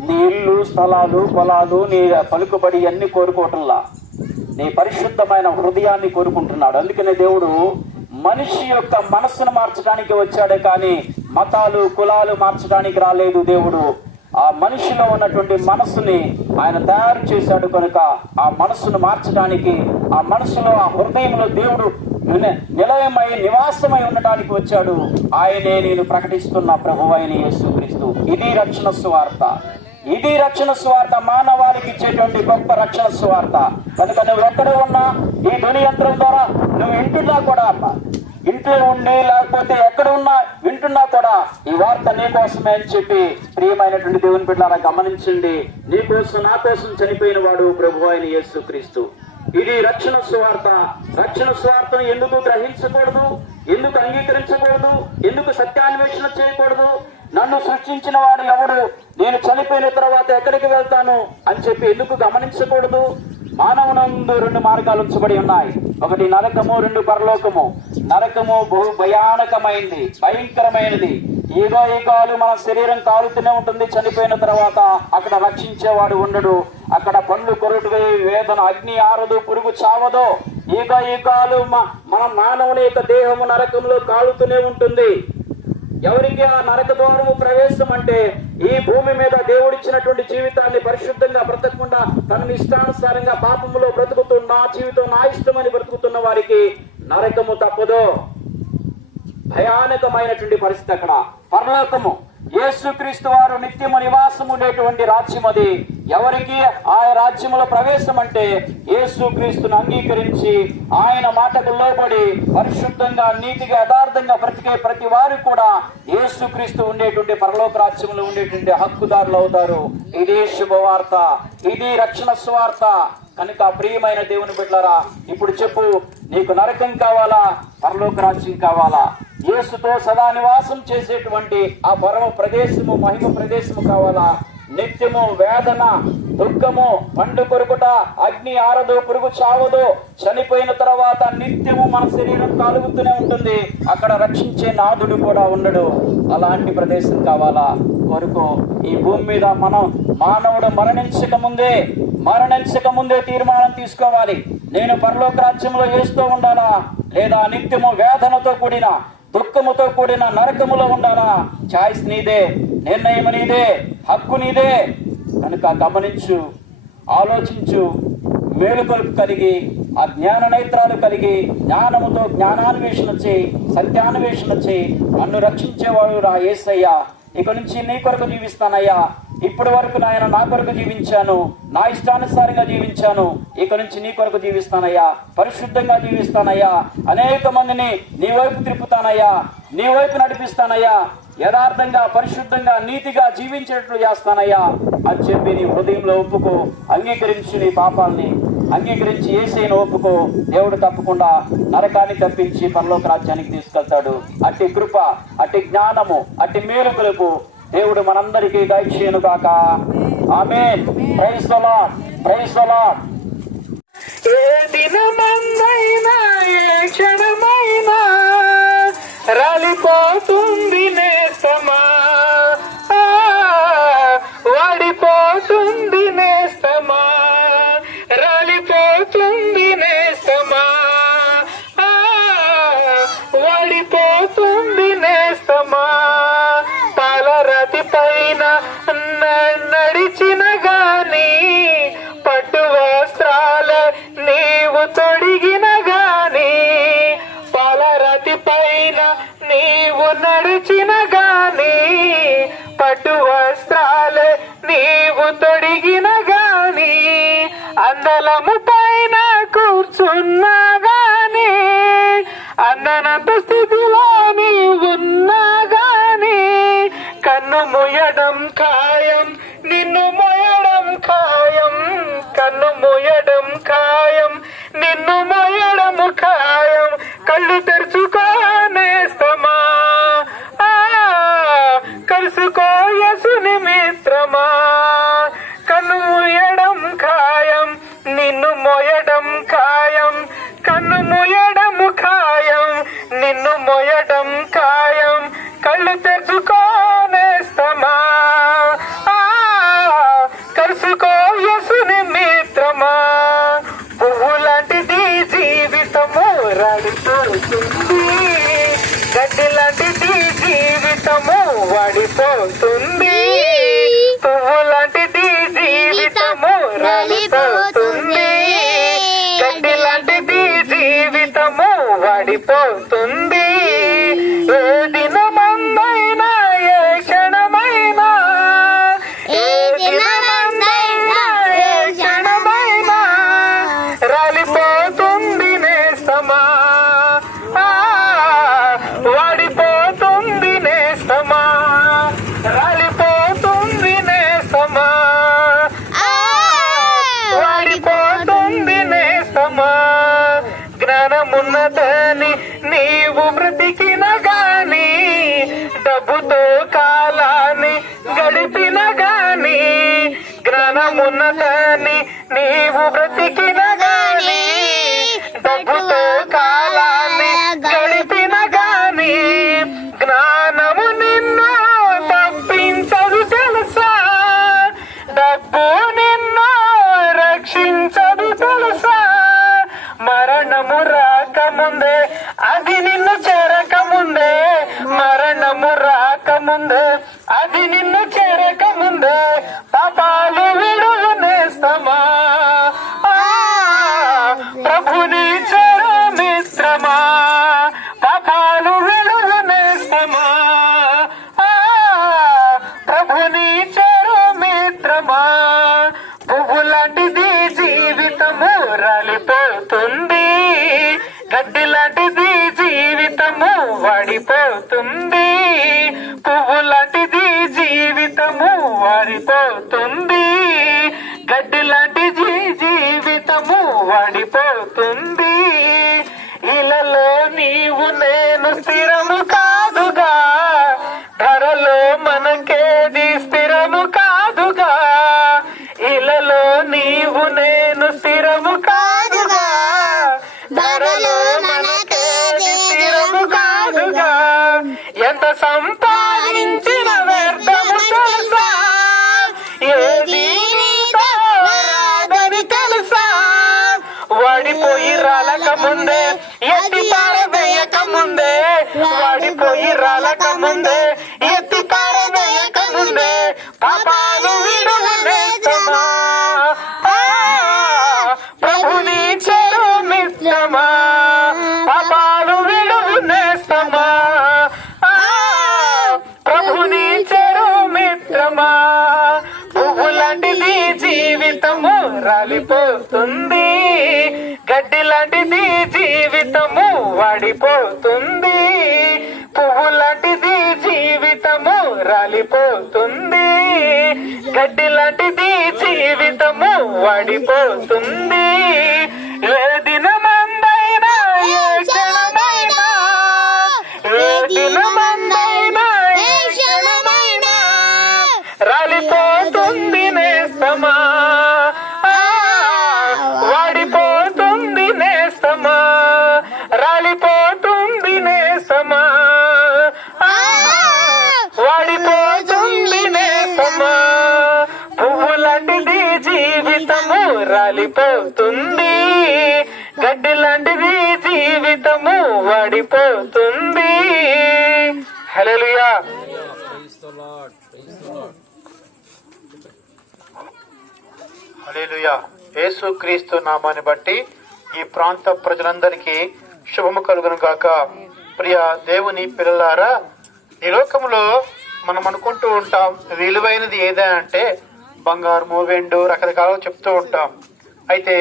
నీ ఇల్లు, స్థలాలు, పొలాలు, నీ పలుకుబడి అన్ని కోరుకోవటంలా నీ పరిశుద్ధమైన హృదయాన్ని కోరుకుంటున్నాడు. అందుకనే దేవుడు మనిషి యొక్క మనస్సును మార్చడానికి వచ్చాడే కానీ మతాలు, కులాలు మార్చడానికి రాలేదు. దేవుడు ఆ మనిషిలో ఉన్నటువంటి మనస్సుని ఆయన తయారు చేశాడు. కనుక ఆ మనస్సును మార్చడానికి, ఆ మనస్సులో, ఆ హృదయంలో దేవుడు నిలయమై నివాసమై ఉండటానికి వచ్చాడు. ఆయనే నేను ప్రకటిస్తున్న ప్రభువైన యేసుక్రీస్తు. ఇది రక్షణ సువార్త. ఇది రక్షణ సువార్త, మానవాళికి ఇచ్చేటువంటి గొప్ప రక్షణ సువార్త. కనుక నువ్వు ఎక్కడ ఉన్నా, ఈ ధ్వని యంత్రం ద్వారా నువ్వు వింటున్నా కూడా, ఇంట్లో ఉండి లేకపోతే ఎక్కడ ఉన్నా వింటున్నా కూడా ఈ వార్త నీ కోసమే అని చెప్పి ప్రియమైనటువంటి దేవుని బిడ్డలారా గమనించండి. నీ కోసం, నా కోసం చనిపోయిన వాడు ప్రభువైన యేసుక్రీస్తు. ఇది రక్షణ సువార్త. రక్షణ సువార్తను ఎందుకు గ్రహించకూడదు? ఎందుకు అంగీకరించకూడదు? ఎందుకు సత్యాన్వేషణ చేయకూడదు? నన్ను సృష్టించిన వాడు ఎవడు, నేను చనిపోయిన తర్వాత ఎక్కడికి వెళ్తాను అని చెప్పి ఎందుకు గమనించకూడదు? మానవునందు రెండు మార్గాలు ఉంచబడి ఉన్నాయి. ఒకటి నరకము, రెండు పరలోకము. నరకము బహు భయానకమైంది, భయంకరమైనది. యుగాలు మన శరీరం కాలుతూనే ఉంటుంది. చనిపోయిన తర్వాత అక్కడ రక్షించేవాడు ఉండడు. అక్కడ పండ్లు కొరుటువే, వేదన, అగ్ని ఆరదు, పురుగు చావదో. యుగాలు మన మానవుని యొక్క దేహము నరకంలో కాలుతూనే ఉంటుంది. ఎవరికి ఆ నరక ద్వారము ప్రవేశం అంటే, ఈ భూమి మీద దేవుడిచ్చినటువంటి జీవితాన్ని పరిశుద్ధంగా బ్రతకకుండా తనని ఇష్టానుసారంగా పాపములో బ్రతుకుతున్న, జీవితం నా ఇష్టమని బ్రతుకుతున్న వారికి నరకము తప్పదు. భయానకమైనటువంటి పరిస్థితి అక్కడ. పరలోకము, యేసుక్రీస్తు వారు నిత్యము నివాసము ఉండేటువంటి రాజ్యం అది. ఎవరికి ఆ రాజ్యములో ప్రవేశం అంటే, యేసుక్రీస్తును అంగీకరించి ఆయన మాటకు లోబడి పరిశుద్ధంగా, నీతిగా, యథార్థంగా బ్రతికే ప్రతి వారు కూడా యేసుక్రీస్తు ఉండేటువంటి పరలోక రాజ్యములో ఉండేటువంటి హక్కుదారులు అవుతారు. ఇది శుభవార్త, ఇది రక్షణ సువార్త. కనుక ప్రియమైన దేవుని బిడ్డలారా, ఇప్పుడు చెప్పు, నీకు నరకం కావాలా, పరలోక రాజ్యం కావాలా? యేసుతో సదా నివాసం చేసేటువంటి ఆ పరమ ప్రదేశము, మహిమ ప్రదేశము కావాలా? నిత్యము వేదన, దుఃఖము, పండు కొరుకుట, అగ్ని ఆరదు, పురుగు చావదు. చనిపోయిన తర్వాత నిత్యము మన శరీరం కాలుగుతూనే ఉంటుంది. అక్కడ రక్షించే నాథుడు కూడా ఉండడు. అలాంటి ప్రదేశం కావాలా? కొరకు ఈ భూమి మీద మానవుడు మరణించక ముందే తీర్మానం తీసుకోవాలి. నేను పరలోక రాజ్యంలో యేసుతో ఉండాలా, లేదా నిత్యము వేదనతో కూడిన, దుఃఖముతో కూడిన నరకములో ఉండాలా? చాయిస్ నీదే, నిర్ణయం నీదే, హక్కు నీదే. కనుక గమనించు, ఆలోచించు, మేలుకొలుపు కలిగి ఆ జ్ఞాన నేత్రాలు కలిగి జ్ఞానముతో జ్ఞానాన్వేషణ చేయి, సత్యాన్వేషణ చేయి. నన్ను రక్షించేవాడు రా యేసయ్యా, ఇక నుంచి నీ కొరకు జీవిస్తానయ్యా. ఇప్పటి వరకు నాయన నా కొరకు జీవించాను, నా ఇష్టానుసారంగా జీవించాను, ఇక నుంచి నీ కొరకు జీవిస్తానయ్యా, పరిశుద్ధంగా జీవిస్తానయ్యా, అనేక మందిని నీ వైపు తిప్పుతానయ్యా, నీ వైపు నడిపిస్తానయ్యా, యథార్థంగా పరిశుద్ధంగా నీతిగా జీవించేటట్లు చేస్తానయ్యా అని చెప్పి నీ హృదయంలో ఒప్పుకో. అంగీకరించి నీ పాపాలని అంగీకరించి యేసయ్యను ఒప్పుకో. దేవుడు తప్పకుండా నరకాన్ని తప్పించి పరలోక రాజ్యానికి తీసుకెళ్తాడు. అట్టి కృప, అట్టి జ్ఞానము, అట్టి మేలు కొలుపు దేవుడు మనందరికీ దయచేయును గాక. Amen. Praise the Lord, praise the Lord. ఏ దినమందైనా ఏ క్షణమైనా రాలిపోతుంది నేస్తమా, వాడిపోతుంది నేస్తమా, రాలిపోతుంది నేస్తమా, వాడిపోతుంది నేస్తమా. పాలరాతి పైన నడిచిన గాని, పట్టు వస్త్రాల నీవు తొడిగిన గాని, పాలరాతి పైన నీవు నడిచిన గాని, పట్టు వస్త్రాల నీవు తొడిగిన గాని, అందలము పైన కూర్చున్నా గాని, అందనంత స్థితిలో నీవున్నా గాని, కన్ను మూయడం ఖాయం, నిన్ను మోయడం ఖాయం, కన్ను మూయడం ఖాయం, నిన్ను మోయడం ఖాయం. కళ్ళు తెరుచుకోనేస్తమా, కలుసుకో యేసుని మిత్రమా. కన్ను మూయడం ఖాయం, నిన్ను మోయడం ఖాయం, కన్ను మూయడం ఖాయం, నిన్ను మోయడం ఖాయం. కళ్ళు తెరుచుకోనేస్తమా, కలుసుకో యేసుని మిత్రమా. పువ్వు లాంటిది జీవితము రాలిపోతుంది, గడ్డి లాంటిది జీవితము వాడిపోతుంది. పువ్వు లాంటిది జీవితము రాలిపోతుంది, గడ్డి లాంటిది జీవితము వాడిపోతుంది. ఏ దినమందైనా ఏ క్షణమైనా, ఏ దినమందైనా ఏ క్షణమైనా రాలిపోతుంది నేస్తమా, వాడిపోతుంది నేస్తమా, రాలిపోతుంది నేస్తమా, వాడిపోతుంది నేస్తమా. జ్ఞానమున్నదని నీవు బ్రతికిన గాని, డబ్బుతో కాలాన్ని గడిపిన గాని, జ్ఞానమున్నదని నీవు బ్రతికిన గాని, డబ్బుతో కాలాన్ని గడిపిన గాని, జ్ఞానము నిన్ను తప్పించదు తెలుసా, డబ్బు నిన్ను రక్షించదు తెలుసా. మరణము రాకముందే, అది నిన్ను చేరకముందే, మరణము రాకముందే, అది నిన్ను చేరకముందే, పాపాలు విడుగు నేస్తమా, ప్రభుని చేరు మిత్రమా. పాపాలు విడుగు నేస్తమా, ప్రభుని చేరు మిత్రమా. పువ్వు లాంటిది జీవితము రాలిపోతుంది, గడ్డి లాంటిది జీవితము వాడిపోతుంది. పువ్వు లాంటిది జీవితము వాడిపోతుంది, గడ్డి లాంటిది జీవితము వాడిపోతుంది. ఇలలో నీవు నేను స్థిరము కాదుగా, ధరలో మనకేది స్థిరము కాదుగా. ఇలలో నీవు నేను స్థిరము కాదుగా, ధరలో మనకేది స్థిరము కాదుగా. ఎంత సంపాదించిన వ్యర్థము తెలుసా, ఏది నీతో రాదని తెలుసా. వాడిపోయి రాలక ముందే, ఎత్తి పారవేయక ముందే, వాడిపోయి రాలక ముందే, ఎత్తి పారవేయక ముందే, పాపాలు విడుగు నేస్తమా, ప్రభుని చేరు గడ్డి లాంటిది జీవితము వాడిపోతుంది, పువ్వు లాంటిది జీవితము రాలిపోతుంది. గడ్డి లాంటిది జీవితము వాడిపోతుంది. ఏ దినమందైనా ఏ క్షణమైనా, ఏ దినమందైనా ఏ క్షణమైనా రాలిపోతుంది నేస్తమా, వాడిపోతుంది నేస్తమా, రాలిపోతుంది నేస్తమా, వాడిపోతుంది నేస్తమా. పువ్వు లాంటిది జీవితము రాలిపోతుంది, గడ్డి లాంటిది జీవితము వాడిపోతుంది. హల్లెలూయా. హల్లెలూయా. యేసుక్రీస్తు నామాన్ని బట్టి ఈ ప్రాంత ప్రజలందరికీ శుభము కలుగును గాక. ప్రియ దేవుని పిల్లలారా, ఈ లోకంలో మనం అనుకుంటూ ఉంటాం విలువైనది ఏదా అంటే బంగారము, వెండు రకరకాలుగా చెప్తూ ఉంటాం. అయితే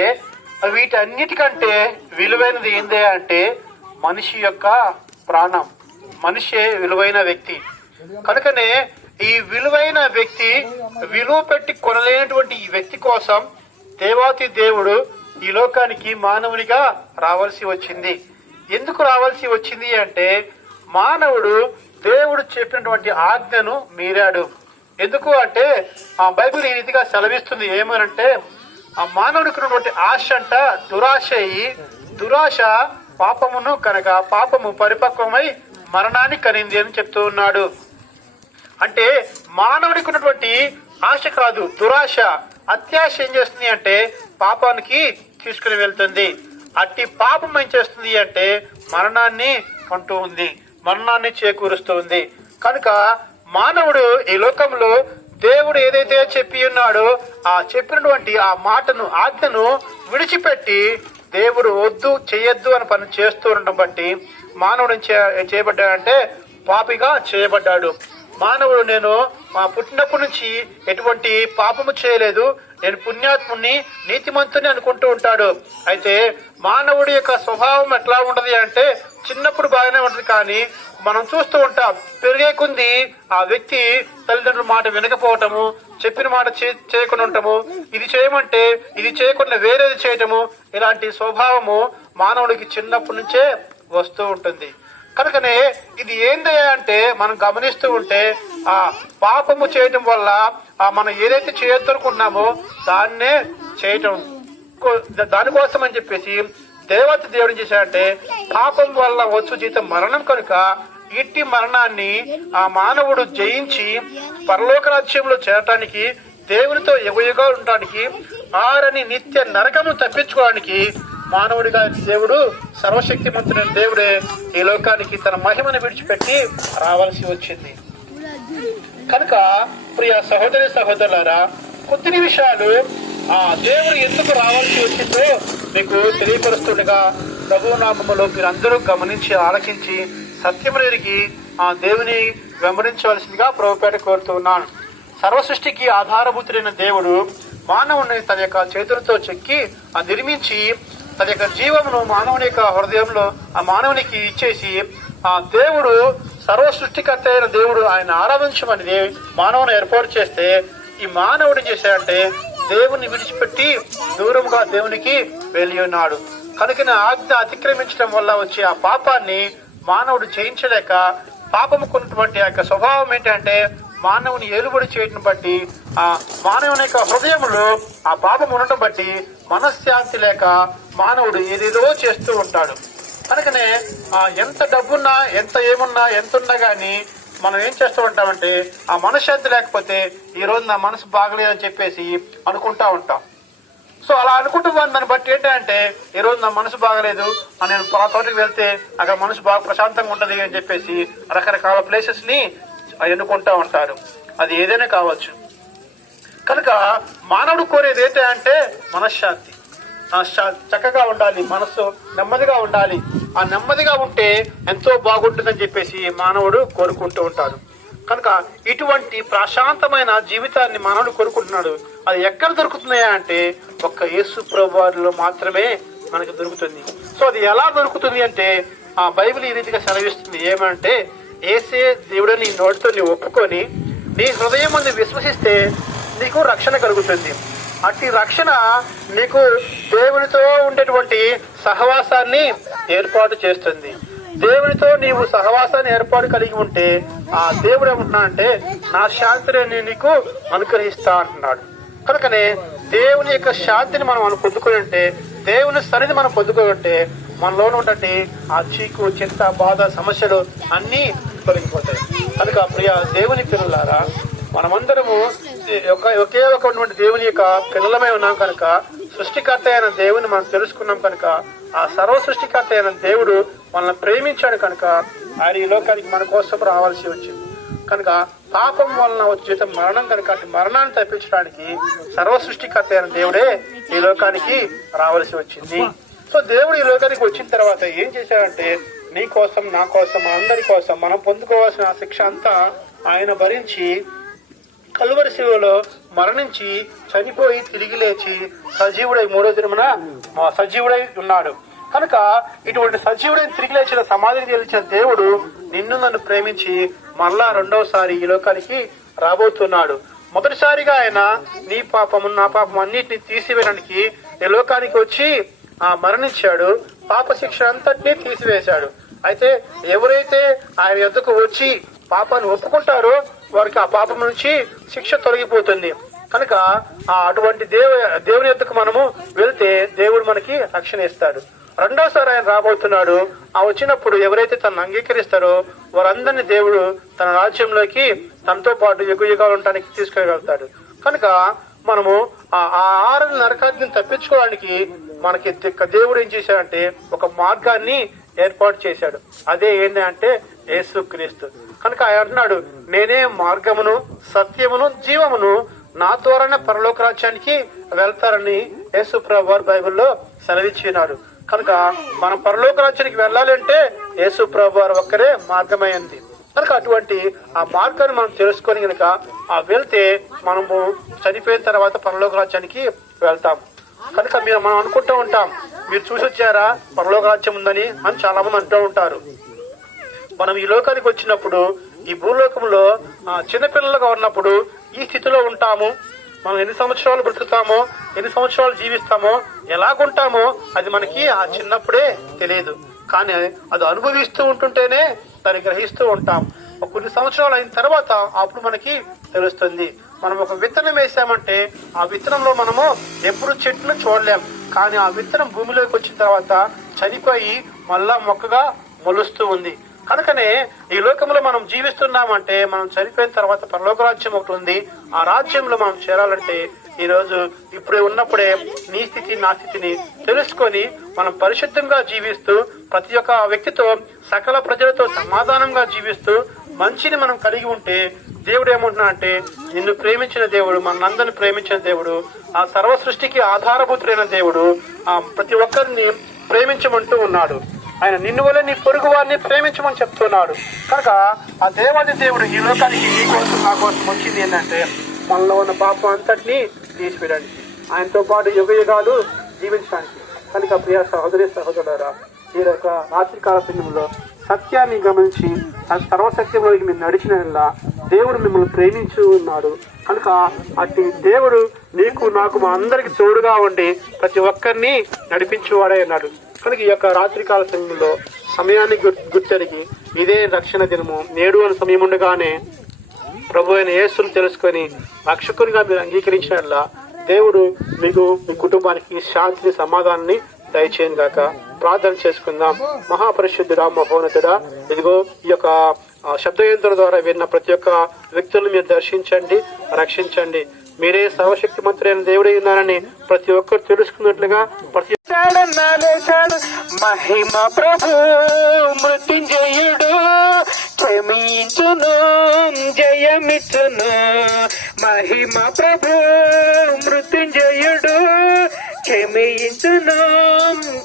వీటన్నిటికంటే విలువైనది ఏందే అంటే మనిషి యొక్క ప్రాణం. మనిషే విలువైన వ్యక్తి. కనుకనే ఈ విలువైన వ్యక్తి, విలువ పెట్టి కొనలేనటువంటి ఈ వ్యక్తి కోసం దేవాతి దేవుడు ఈ లోకానికి మానవునిగా రావాల్సి వచ్చింది. ఎందుకు రావాల్సి వచ్చింది అంటే మానవుడు దేవుడు చెప్పినటువంటి ఆజ్ఞను మీరాడు. ఎందుకు అంటే ఆ బైబిల్ ఈ రీతిగా సెలవిస్తుంది. ఏమనంటే ఆ మానవుడికి ఉన్నటువంటి ఆశ అంట దురాశ అయ్యి, దురాశ పాపమును కనుక పాపము పరిపక్వమై మరణాన్ని కనింది అని చెప్తూ ఉన్నాడు. అంటే మానవుడికి ఉన్నటువంటి ఆశ కాదు, దురాశ, అత్యాశ ఏం చేస్తుంది అంటే పాపానికి తీసుకుని వెళ్తుంది. అట్టి పాపం ఏం చేస్తుంది అంటే మరణాన్ని కొంటూ ఉంది, మరణాన్ని చేకూరుస్తూ ఉంది. కనుక మానవుడు ఈ లోకంలో దేవుడు ఏదైతే చెప్పి ఉన్నాడో ఆ చెప్పినటువంటి ఆ మాటను, ఆజ్ఞను విడిచిపెట్టి దేవుడు వద్దు చేయొద్దు అని పని చేస్తూ ఉండడం బట్టి మానవుడు చేయబడ్డాడంటే పాపిగా చేయబడ్డాడు. మానవుడు నేను మా పుట్టినప్పటి నుంచి ఎటువంటి పాపము చేయలేదు, నేను పుణ్యాత్ముని, నీతిమంతుని అనుకుంటూ ఉంటాడు. అయితే మానవుడి యొక్క స్వభావం ఎట్లా ఉంటది అంటే చిన్నప్పుడు బాగానే ఉంటది, కానీ మనం చూస్తూ ఉంటాం పెరిగే కొంది ఆ వ్యక్తి తల్లిదండ్రుల మాట వినకపోవటము, చెప్పిన మాట చేయకుండా ఉండటము, ఇది చేయమంటే ఇది చేయకుండా వేరేది చేయటము, ఇలాంటి స్వభావము మానవుడికి చిన్నప్పటి నుంచే వస్తూ ఉంటుంది. కనుకనే ఇది ఏందయ్యా అంటే మనం గమనిస్తూ ఉంటే ఆ పాపము చేయటం వల్ల మనం ఏదైతే చేయొద్దు అనుకుంటున్నామో దాన్నే చేయటం, దానికోసం అని చెప్పేసి దేవత దేవుడు చేశాడంటే పాపం వల్ల వచ్చు జీతం మరణం. కనుక ఇట్టి మరణాన్ని ఆ మానవుడు జయించి పరలోక రాజ్యంలో చేరటానికి, దేవునితో యుగయుగాలు ఉండటానికి, ఆరని నిత్య నరకము తప్పించుకోవడానికి మానవుడిగా దేవుడు, సర్వశక్తిమంతుడైన దేవుడే ఈ లోకానికి తన మహిమను విడిచిపెట్టి రావాల్సి వచ్చింది. కనుక ప్రియ సహోదరి సహోదరులారా, కొద్ది నిమిషాలు ఆ దేవుడు ఎందుకు రావాల్సి వచ్చిందో మీకు తెలియపరుస్తుండగా ప్రభునామములో మీరందరూ గమనించి ఆలకించి సత్యమును ఎరిగి ఆ దేవుని వెంబడించవలసిందిగా ప్రభుపేట కోరుతున్నాను. సర్వ సృష్టికి ఆధారభూతుడైన దేవుడు మానవుని తన యొక్క చేతులతో చెక్కి నిర్మించి తన యొక్క జీవమును మానవుని యొక్క హృదయంలో ఆ మానవునికి ఇచ్చేసి ఆ దేవుడు సర్వ సృష్టికర్త అయిన దేవుడు ఆయన ఆరాధించమని మానవుని ఏర్పాటు చేస్తే ఈ మానవుడు చేశాడంటే దేవుని విడిచిపెట్టి దూరంగా దేవునికి వెళ్ళి ఉన్నాడు. కనుక ఆజ్ఞ అతిక్రమించడం వల్ల వచ్చే ఆ పాపాన్ని మానవుడు జయించలేక పాపముకున్నటువంటి ఆ యొక్క స్వభావం ఏంటంటే మానవుని ఏలుబడి చేయడం బట్టి ఆ మానవుని యొక్క హృదయంలో ఆ పాపం ఉండటం బట్టి మనశ్శాంతి లేక మానవుడు ఏదేదో చేస్తూ ఉంటాడు. కనుకనే ఎంత డబ్బున్నా, ఎంత ఏమున్నా, ఎంత ఉన్నా గానీ మనం ఏం చేస్తూ ఉంటామంటే ఆ మనశ్శాంతి లేకపోతే ఈ రోజు నా మనసు బాగలేదని చెప్పేసి అనుకుంటా ఉంటాం. సో అలా అనుకుంటున్న దాన్ని బట్టి ఏంటంటే ఈ రోజు నా మనసు బాగలేదు, నేను తోటకి వెళ్తే అక్కడ మనసు బాగా ప్రశాంతంగా ఉంటది అని చెప్పేసి రకరకాల ప్లేసెస్ ని ఎన్నుకుంటా ఉంటారు. అది ఏదైనా కావచ్చు. కనుక మానవుడు కోరేది ఏంటంటే మనశ్శాంతి, చక్కగా ఉండాలి, మనస్సు నెమ్మదిగా ఉండాలి. ఆ నెమ్మదిగా ఉంటే ఎంతో బాగుంటుందని చెప్పేసి మానవుడు కోరుకుంటూ ఉంటాడు. కనుక ఇటువంటి ప్రశాంతమైన జీవితాన్ని మానవుడు కోరుకుంటున్నాడు. అది ఎక్కడ దొరుకుతున్నాయా అంటే ఒక్క యేసు ప్రభువారిలో మాత్రమే మనకు దొరుకుతుంది. సో అది ఎలా దొరుకుతుంది అంటే ఆ బైబిల్ ఈ రీతిగా సెలవిస్తుంది. ఏమంటే యేసే దేవుడని నీ నోటితో నీ ఒప్పుకొని నీ హృదయం ముందు విశ్వసిస్తే నీకు రక్షణ కలుగుతుంది. అట్టి రక్షణ నీకు దేవునితో ఉండేటువంటి సహవాసాన్ని ఏర్పాటు చేస్తుంది. దేవునితో నీవు సహవాసాన్ని ఏర్పాటు కలిగి ఉంటే ఆ దేవుడు ఏమంటున్నా అంటే నా శాంతిని నీకు అనుగ్రహిస్తా అంటున్నాడు. కనుకనే దేవుని యొక్క శాంతిని మనం పొందుకొని ఉంటే, దేవుని సన్నిధి మనం పొందుకుంటే మనలో ఉన్నటువంటి ఆ చీకు, చింత, బాధ, సమస్యలు అన్నీ తొలగిపోతాయి. కనుక ప్రియ దేవుని పిల్లలారా, మనమందరము ఒకే ఒకటువంటి దేవుని యొక్క పిల్లలమై ఉన్నాం కనుక, సృష్టికర్త అయిన దేవుని మనం తెలుసుకున్నాం కనుక, ఆ సర్వ సృష్టికర్త అయిన దేవుడు మనల్ని ప్రేమించాడు కనుక ఆయన ఈ లోకానికి మన కోసం రావాల్సి వచ్చింది. కనుక పాపం వలన వచ్చే మరణం కనుక అటు మరణాన్ని తప్పించడానికి సర్వ సృష్టికర్త అయిన దేవుడే ఈ లోకానికి రావాల్సి వచ్చింది. సో దేవుడు ఈ లోకానికి వచ్చిన తర్వాత ఏం చేశాడంటే నీ కోసం, నా కోసం, అందరి కోసం మనం పొందుకోవాల్సిన శిక్ష అంతా ఆయన భరించి కలువరి శిలువలో మరణించి చనిపోయి తిరిగి లేచి సజీవుడై మూడో దినమున సజీవుడై ఉన్నాడు. కనుక ఇటువంటి సజీవుడై తిరిగి లేచిన, సమాధికి గెలిచిన దేవుడు నిన్ను నన్ను ప్రేమించి మరలా రెండవసారి ఈ లోకానికి రాబోతున్నాడు. మొదటిసారిగా ఆయన నీ పాపము నా పాపం అన్నిటిని తీసివేయడానికి ఈ లోకానికి వచ్చి మరణించాడు. పాప శిక్ష అంతటినీ తీసివేశాడు. అయితే ఎవరైతే ఆయన యొద్దకు వచ్చి పాపాన్ని ఒప్పుకుంటారో వారికి ఆ పాపం నుంచి శిక్ష తొలగిపోతుంది. కనుక అటువంటి దేవుని యొద్దకు మనము వెళ్తే దేవుడు మనకి రక్షణ ఇస్తాడు. రెండోసారి ఆయన రాబోతున్నాడు. వచ్చినప్పుడు ఎవరైతే తనను అంగీకరిస్తారో వారందరినీ దేవుడు తన రాజ్యంలోకి తనతో పాటు యుగయుగాలు ఉండడానికి తీసుకెళ్తాడు. కనుక మనము ఆ ఆరు నరకాన్ని తప్పించుకోవడానికి మనకి దేవుడు ఏం చేశాడంటే ఒక మార్గాన్ని ఏర్పాటు చేశాడు. అదే ఏంటి అంటే యేసుక్రీస్తు. కనుక ఆయన అంటున్నాడు, నేనే మార్గమును, సత్యమును, జీవమును, నా ద్వారానే పరలోక రాజ్యానికి వెళ్తారని యేసు ప్రభువు వారు బైబిల్లో సెలవిచ్చినాడు. కనుక మనం పరలోక రాజ్యానికి వెళ్ళాలి అంటే యేసు ప్రభువు వారు ఒక్కరే మార్గమైంది. కనుక అటువంటి ఆ మార్గాన్ని మనం తెలుసుకొని కనుక వెళ్తే మనము చనిపోయిన తర్వాత పరలోక రాజ్యానికి వెళ్తాం. కనుక మనం అనుకుంటూ ఉంటాం, మీరు చూసి వచ్చారా పరలోక రాజ్యం ఉందని అని చాలా మంది అంటూ ఉంటారు. మనం ఈ లోకానికి వచ్చినప్పుడు ఈ భూలోకంలో చిన్నపిల్లలుగా ఉన్నప్పుడు ఈ స్థితిలో ఉంటాము. మనం ఎన్ని సంవత్సరాలు బ్రతుకుతామో, ఎన్ని సంవత్సరాలు జీవిస్తామో, ఎలాగుంటామో అది మనకి ఆ చిన్నప్పుడే తెలియదు. కానీ అది అనుభవిస్తూ ఉంటుంటేనే దాన్ని గ్రహిస్తూ ఉంటాం. కొన్ని సంవత్సరాలు అయిన తర్వాత అప్పుడు మనకి తెలుస్తుంది. మనం ఒక విత్తనం వేసామంటే ఆ విత్తనంలో మనము ఎప్పుడు చెట్లు చూడలేం. కానీ ఆ విత్తనం భూమిలోకి వచ్చిన తర్వాత చనిపోయి మళ్ళా మొక్కగా మొలుస్తూ ఉంది. కనుకనే ఈ లోకంలో మనం జీవిస్తున్నామంటే మనం చనిపోయిన తర్వాత పరలోక రాజ్యం ఒకటి ఉంది. ఆ రాజ్యంలో మనం చేరాలంటే ఈ రోజు ఇప్పుడే ఉన్నప్పుడే నీ స్థితి నా స్థితిని తెలుసుకొని మనం పరిశుద్ధంగా జీవిస్తూ ప్రతి ఒక్క వ్యక్తితో సకల ప్రజలతో సమాధానంగా జీవిస్తూ మంచిని మనం కలిగి ఉంటే దేవుడు ఏమంటున్నా అంటే నిన్ను ప్రేమించిన దేవుడు, మనందరిని ప్రేమించిన దేవుడు, ఆ సర్వ సృష్టికి ఆధారభూతుడైన దేవుడు ప్రతి ఒక్కరిని ప్రేమించమంటూ ఉన్నాడు. ఆయన నిన్ను వల్ల నీ పొరుగు వారిని ప్రేమించమని చెప్తున్నాడు. కనుక ఆ దేవాది దేవుడు ఈ లోకానికి నీ కోసం నా కోసం వచ్చింది ఏంటంటే మనలో ఉన్న పాపం అంతటినీ తీసివేయడానికి, ఆయనతో పాటు యుగయుగాలు జీవించడానికి. కనుక ప్రియ సహోదరి సహోదరులారా, ఈ యొక్క రాత్రికాల సమయంలో సత్యాన్ని గమనించి సర్వసత్యంలోకి మీరు నడిచిన దేవుడు మిమ్మల్ని ప్రేమించు ఉన్నాడు. కనుక అట్టి దేవుడు నీకు నాకు మా అందరికి తోడుగా ఉండి ప్రతి ఒక్కరిని నడిపించేవాడే అన్నాడు. కనుక ఈ యొక్క రాత్రికాల సమయంలో సమయాన్ని గుర్తెరిగి ఇదే రక్షణ దినము నేడు అని సమయం ఉండగానే ప్రభు అయిన యేసును తెలుసుకొని రక్షకునిగా మీరు అంగీకరించినట్లా దేవుడు మీకు మీ కుటుంబానికి శాంతిని సమాధానాన్ని దయచేయను గాక. ప్రార్థన చేసుకుందాం. మహాపరిశుద్ధుడా, మహోన్నతుడా, ఇదిగో ఈ యొక్క శబ్దయంత్రం ద్వారా విన్న ప్రతి ఒక్క వ్యక్తులను మీరు దర్శించండి, రక్షించండి. మీరే సర్వశక్తి మంత్రైన దేవుడై ఉన్నారని ప్రతి ఒక్కరు తెలుసుకున్నట్లుగా ప్రతి మహిమ ప్రభు మృత్యుంజయుడు క్షమించును జయమిచ్చును. మహిమ ప్రభు మృత్యుంజయుడు క్షమించును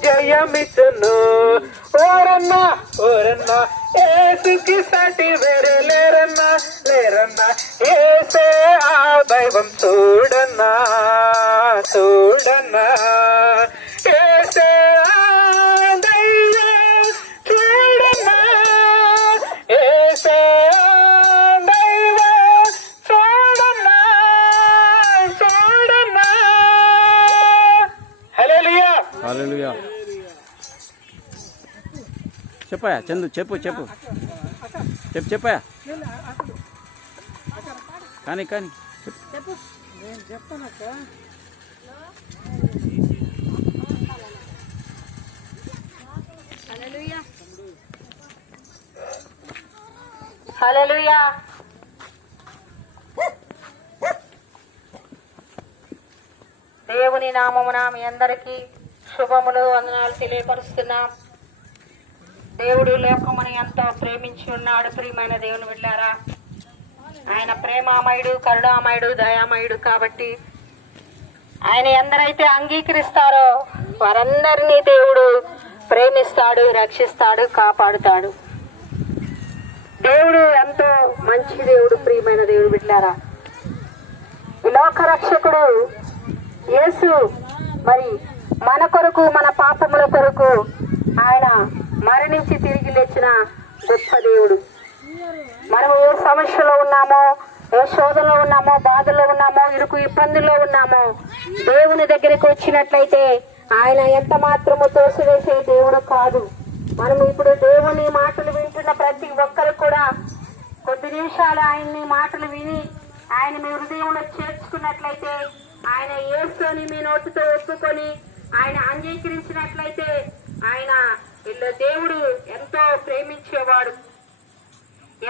జయమిచ్చును. ఓరన్నా ఓరన్నా ఏసుకి సాటి వేరే లేరన్నా లేరన్నా. ఏసే ఆ దైవం చూడన్నా చూడన్నా. ఏసే చెప్పాయా చందు, చెప్పు చెప్పు చెప్పు చెప్పాయా కానీ కానీ చెప్పు. హల్లెలూయా. దేవుని నామమున మీ అందరికీ శుభములు వందనాలు తెలియపరుస్తున్నాం. దేవుడు లోకమును ఎంతో ప్రేమించి ఉన్నాడు. ప్రియమైన దేవుని బిడ్డలారా, ఆయన ప్రేమామయుడు, కరుణామయుడు, దయామయుడు. కాబట్టి ఆయన ఎందరైతే అంగీకరిస్తారో వారందరినీ దేవుడు ప్రేమిస్తాడు, రక్షిస్తాడు, కాపాడుతాడు. దేవుడు ఎంతో మంచి దేవుడు. ప్రియమైన దేవుడు బిడ్డలారా, ఈ లోక రక్షకుడు యేసు మరి మన కొరకు, మన పాపముల కొరకు ఆయన మరణించి తిరిగి లేచిన గొప్ప దేవుడు. మనం ఏ సమస్యలో ఉన్నామో, ఏ శోధనలో ఉన్నామో, బాధల్లో ఉన్నామో, ఇరుకు ఇబ్బందుల్లో ఉన్నామో, దేవుని దగ్గరికి వచ్చినట్లయితే ఆయన ఎంత మాత్రము తోసివేసే దేవుడు కాదు. మనం ఇప్పుడు దేవుని మాటలు వింటున్న ప్రతి ఒక్కరు కూడా కొద్ది నిమిషాలు ఆయన్ని మాటలు విని ఆయన మీ హృదయంలో చేర్చుకున్నట్లయితే, ఆయన యేసు అని మీ నోటితో ఒప్పుకొని ఆయన అంగీకరించినట్లయితే ఆయన వీళ్ళ దేవుడు ఎంతో ప్రేమించేవాడు.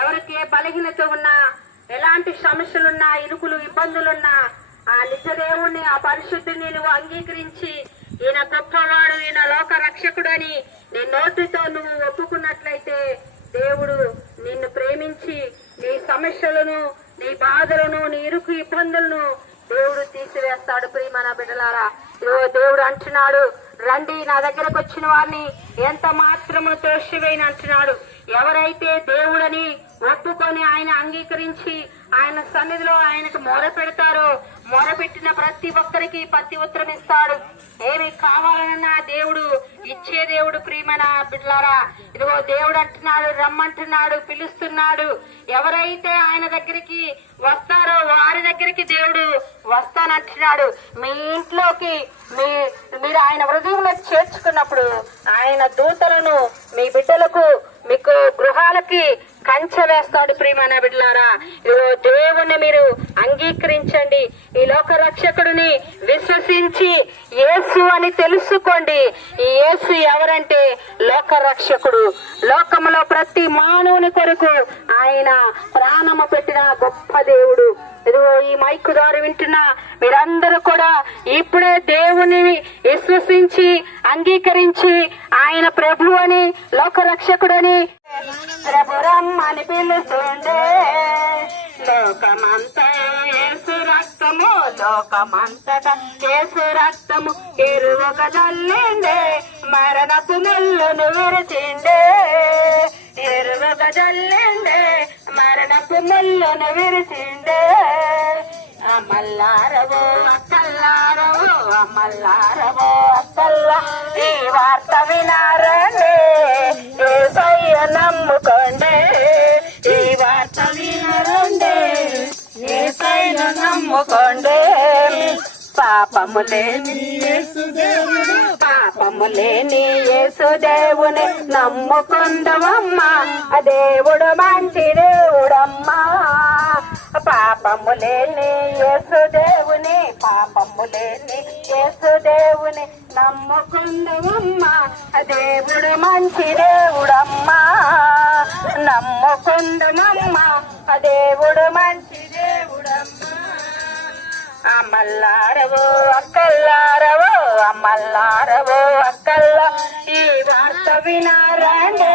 ఎవరికి ఏ బలహీనత ఉన్నా, ఎలాంటి సమస్యలున్నా, ఇరుకులు ఇబ్బందులున్నా ఆ నిజ దేవుణ్ణి, ఆ పరిశుద్ధిని నువ్వు అంగీకరించి ఈయన గొప్పవాడు, ఈయన లోక రక్షకుడు అని నీ నోటితో నువ్వు ఒప్పుకున్నట్లయితే దేవుడు నిన్ను ప్రేమించి నీ సమస్యలను, నీ బాధలను, నీ ఇరుకు ఇబ్బందులను దేవుడు తీసివేస్తాడు. ప్రియమైన బిడ్డలారా, దేవుడు అంటున్నాడు, రండి నా దగ్గరకు వచ్చిన వారిని ఎంత మాత్రము తోసివేయని అంటున్నాడు. ఎవరైతే దేవుడని ఒప్పుకొని ఆయన అంగీకరించి ఆయన సన్నిధిలో ఆయనకు మొర పెడతారో, మొరపెట్టిన ప్రతి ఒక్కరికి ప్రతి ఉత్తరం ఇస్తాడు. ఏమి కావాలన్నా దేవుడు ఇచ్చే దేవుడు. ప్రియమైన బిడ్డలారా, ఇదిగో దేవుడు అంటున్నాడు, రమ్మంటున్నాడు, పిలుస్తున్నాడు. ఎవరైతే ఆయన దగ్గరికి వస్తారో వారి దగ్గరికి దేవుడు వస్తానంటున్నాడు. మీ ఇంట్లోకి మీరు ఆయన హృదయంలో చేర్చుకున్నప్పుడు ఆయన దూతలను మీ బిడ్డలకు, మీకు గృహాలకి కంచె వేస్తాడు. ప్రియమైన బిడ్డలారా, ఇదిగో దేవుణ్ణి మీరు అంగీకరించండి. ఈ లోక రక్షకుడిని విశ్వసించి యేసు అని తెలుసుకోండి. ఈ యేసు ఎవరంటే లోక రక్షకుడు. లోకములో ప్రతి మానవుని కొరకు ఆయన ప్రాణము పెట్టిన గొప్ప దేవుడు. ఇదిగో ఈ మైకు ద్వారా వింటున్న మీరందరూ కూడా ఇప్పుడే దేవుని విశ్వసించి అంగీకరించి ఆయన ప్రభు అని, లోక రక్షకుడని, ప్రభురమ్మని పిలుస్తుండే. లోకమంతా యేసు రక్తము, లోకమంతటా యేసు రక్తము ఎరువక జల్లిండే. మరణపు ముళ్ళును విరిచిండే, ఎరువక జల్లిండే. మరణపు ముళ్ళును విరిచిండే. అమల్లారవో అక్కల్లారవో, అమల్లారవో అక్కల్లా, ఈ వార్త వినారండి, యేసయ్య నమ్ముకోండి. ఈ వార్త వినారండి, యేసయ్య నమ్ముకోండి. పాపము లేని యేసుదేవుని, పాపము లేని యేసుదేవుని నమ్ముకుందమమ్మా. దేవుడు మంచి దేవుడమ్మా. పాపము లేని యేసుదేవుని, పాపము లేని యేసుదేవుని నమ్ముకుందమమ్మా. దేవుడు మంచి దేవుడమ్మా. నమ్ముకుందమమ్మా, దేవుడు మంచి దేవుడమ్మా. అమ్మల్లారవో అక్కల్లారవో, అమ్మల్లారవో అక్కల్లా, ఈ వార్త వినారండి,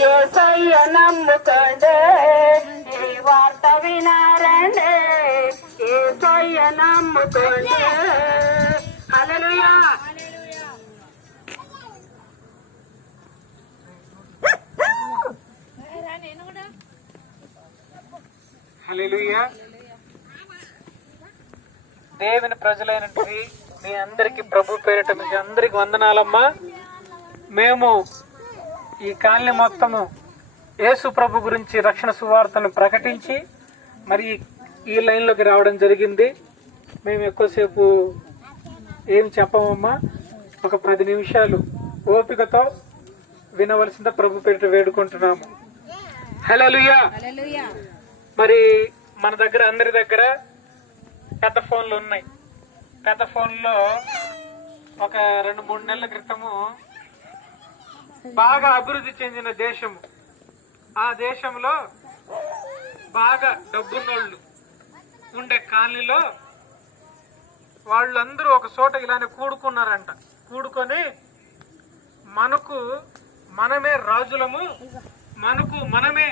యేసయ్య నమ్ముకోండి. ఈ వార్త వినారండి, యేసయ్య నమ్ముకోండి. హల్లెలూయా. హల్లెలూయా. దేవుని ప్రజలైనటువంటి మీ అందరికి ప్రభు పేరిట మీకు అందరికి వందనాలమ్మా. మేము ఈ కాలనీ మొత్తము యేసు ప్రభు గురించి రక్షణ సువార్తను ప్రకటించి మరి ఈ లైన్లోకి రావడం జరిగింది. మేము ఎక్కువసేపు ఏం చెప్పమమ్మా, ఒక 10 నిమిషాలు ఓపికతో వినవలసిన ప్రభు పేరిట వేడుకుంటున్నాము. హల్లెలూయా. మరి మన దగ్గర అందరి దగ్గర పెద్ద ఫోన్లు ఉన్నాయి. పెద్ద ఫోన్లో ఒక 2-3 నెలల క్రితము బాగా అభివృద్ధి చెందిన దేశము, ఆ దేశంలో బాగా డబ్బున్నోళ్ళు ఉండే కాలనీలో వాళ్ళందరూ ఒక చోట ఇలానే కూడుకున్నారంట. కూడుకొని మనకు మనమే రాజులము, మనకు మనమే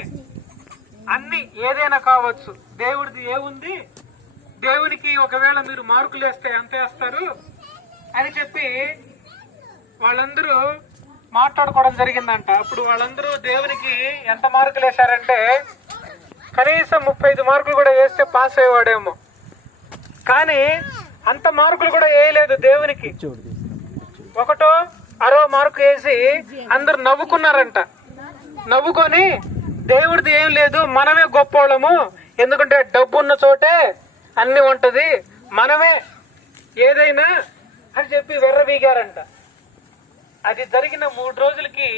అన్ని ఏదైనా కావచ్చు, దేవుడిది ఏముంది, దేవునికి ఒకవేళ మీరు మార్కులు వేస్తే ఎంత వేస్తారు అని చెప్పి వాళ్ళందరూ మాట్లాడుకోవడం జరిగిందంట. అప్పుడు వాళ్ళందరూ దేవునికి ఎంత మార్కులు వేశారంటే కనీసం 35 మార్కులు కూడా వేస్తే పాస్ అయ్యేవాడేమో. కానీ అంత మార్కులు కూడా వేయలేదు దేవునికి. 160 మార్కు వేసి అందరు నవ్వుకున్నారంట. నవ్వుకొని దేవుడిది ఏం లేదు, మనమే గొప్పోళ్ళము, ఎందుకంటే డబ్బు ఉన్న చోటే అన్ని ఉంటది, మనమే ఏదైనా అని చెప్పి వెర్రవీగారంట. అది జరిగిన 3 రోజులకి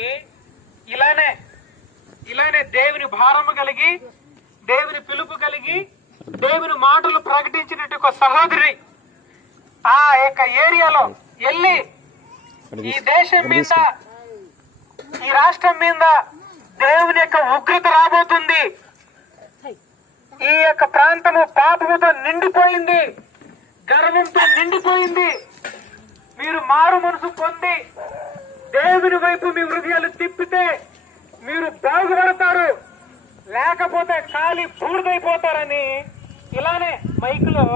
ఇలానే దేవుని భారము కలిగి, దేవుని పిలుపు కలిగి, దేవుని మాటలు ప్రకటించినట్టు ఒక సహోదరి ఆ యొక్క ఏరియాలో వెళ్ళి ఈ దేశం మీద, ఈ రాష్ట్రం మీద దేవుని యొక్క ఉగ్రత రాబోతుంది, ఈ యొక్క ప్రాంతము పాపముతో నిండిపోయింది, గర్వంతో నిండిపోయింది, మీరు మారు మనసు పొంది దేవుని వైపు మీ హృదయాలు తిప్పితే మీరు బాగుపడతారు, లేకపోతే ఖాళీ బూడిదైపోతారని ఇలానే మైకులో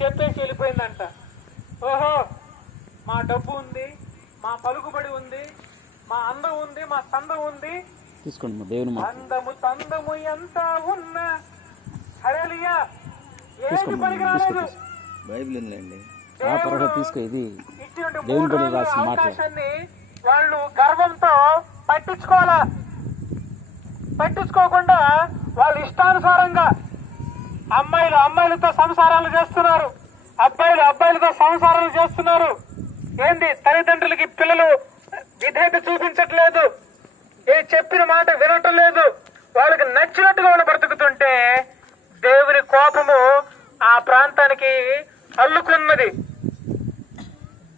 చెప్పేసి వెళ్ళిపోయిందంట. ఓహో, మా డబ్బు ఉంది, మా పలుకుబడి ఉంది, మా అందం ఉంది, మా సందం ఉంది, అందము తందము ఎంత ఉన్నా హల్లెలూయా ఏది పనికిరాలేదు. ఇచ్చినటువంటి అవకాశాన్ని వాళ్ళు గర్వంతో పట్టించుకోకుండా వాళ్ళు ఇష్టానుసారంగా అమ్మాయిలతో సంసారాలు చేస్తున్నారు, అబ్బాయిలతో సంసారాలు చేస్తున్నారు. ఏంది, తల్లిదండ్రులకి పిల్లలు విధేయత చూపించట్లేదు, ఏ చెప్పిన మాట వినటం లేదు, వాళ్ళకి నచ్చినట్టుగా వాళ్ళు బ్రతుకుతుంటే దేవుని కోపము ఆ ప్రాంతానికి అల్లుకున్నది.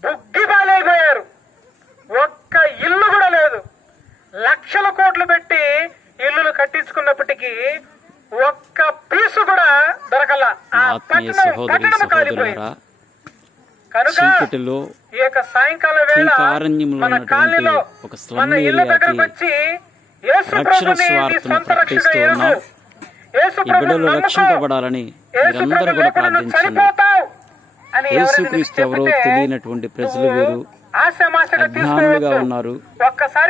బుగ్గిపాలైపోయారు, ఒక్క ఇల్లు కూడా లేదు. లక్షల కోట్లు పెట్టి ఇల్లులు కట్టించుకున్నప్పటికీ ఒక్క పీసు కూడా దొరకల. ఆ పట్టణం కాలిపోయింది. కనుక ఈ యొక్క సాయంకాల వేళ మన కాలనీలో మన ఇళ్ళ దగ్గరకు వచ్చి యేసు ప్రభుని నీ సొంత రక్షకుడు యేసు ప్రభుని రక్షింపబడాలని మీరందరూ కూడా ప్రార్థించండి. యేసుక్రీస్తు ఎవరో తెలియనటువంటి ప్రజలు వేరు, అజ్ఞానులుగా ఉన్నారు,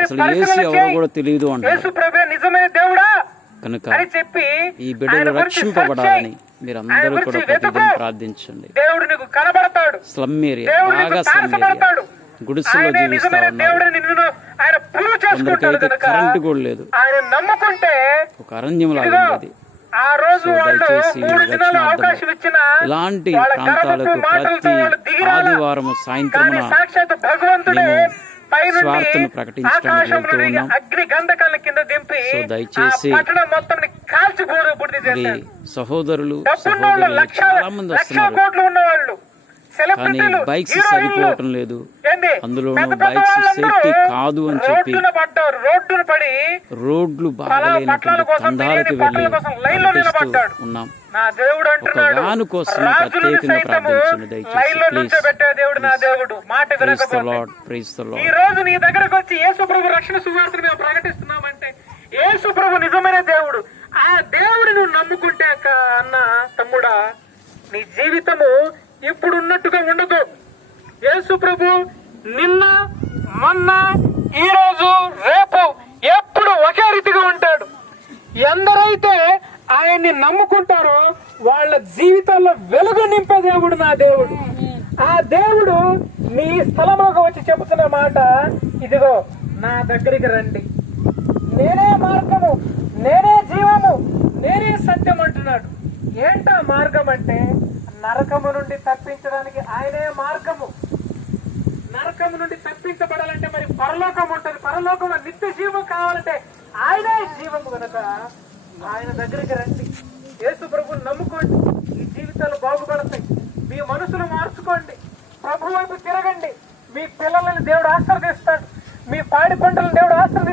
అసలు యేసు ఎవరో కూడా తెలియదు అంటారు. కనుక ఈ బిడ్డలు రక్షింపబడాలని మీరందరూ కూడా ప్రతిదినం ప్రార్థించండి. స్లమ్ ఏరియా, బాగా స్లమ్ ఏరియా, గుడిసెలో జీవిస్తా ఉన్నారు. కొందరికైతే కరెంటు కూడా లేదు, ఒక అరణ్యం లాగా ఉంది. దయచేసి ఇలాంటి ప్రాంతాలకు ప్రతి ఆదివారం సాయంత్రం స్వార్థను ప్రకటించడానికి వెళ్తూ ఉన్నాం. సో దయచేసి సహోదరులు సహోదరులు చాలా మంది వస్తున్నారు, కానీ బైక్స్ సరిపోవటం లేదు. అందులో బైక్స్ సేఫ్టీ కాదు అని చెప్పి రోడ్లు బాగాలేనటువంటి ఖండాలకు వెళ్ళి ప్రకటిస్తూ ఉన్నాం. ఒక వ్యాను కోసం ప్రత్యేకంగా ప్రార్థించండి దయచేసి. Praise the Lord. ఈ రోజు నీ దగ్గరకు వచ్చి యేసు ప్రభు రక్షణ సువార్తను మేము ప్రకటిస్తున్నామంటే యేసు ప్రభు నిజమైన దేవుడు. ఆ దేవుడిని నువ్వు నమ్ముకుంటే అన్న తమ్ముడా, నీ జీవితము ఇప్పుడున్నట్టుగా ఉండదు. యేసు ప్రభు నిన్న, మొన్న, ఈ రోజు, రేపు ఎప్పుడు ఒకే రీతిగా ఉంటాడు. ఎందరైతే ఆయన్ని నమ్ముకుంటారో వాళ్ళ జీవితాల్లో వెలుగు నింపే దేవుడు నా దేవుడు. ఆ దేవుడు నీ స్థలంలోకి వచ్చి చెబుతున్న మాట, ఇదిగో నా దగ్గరికి రండి, నేనే మార్గము, నేనే జీవము, నేనే సత్యం అంటున్నాడు. ఏంటా మార్గం అంటే నరకము నుండి తప్పించడానికి ఆయనే మార్గము. నరకం నుండి తప్పించబడాలంటే మరి పరలోకం ఉంటుంది. పరలోకంలో నిత్య జీవం కావాలంటే ఆయనే జీవము కనుక ఆయన దగ్గరికి రండి. యేసు ప్రభువుని నమ్ముకోండి, ఈ జీవితాలు బాగుపడతాయి. మీ మనసును మార్చుకోండి, ప్రభు వైపు తిరగండి. మీ పిల్లలని దేవుడు ఆశీర్వదిస్తాడు, మీ పాడి పంటలను దేవుడు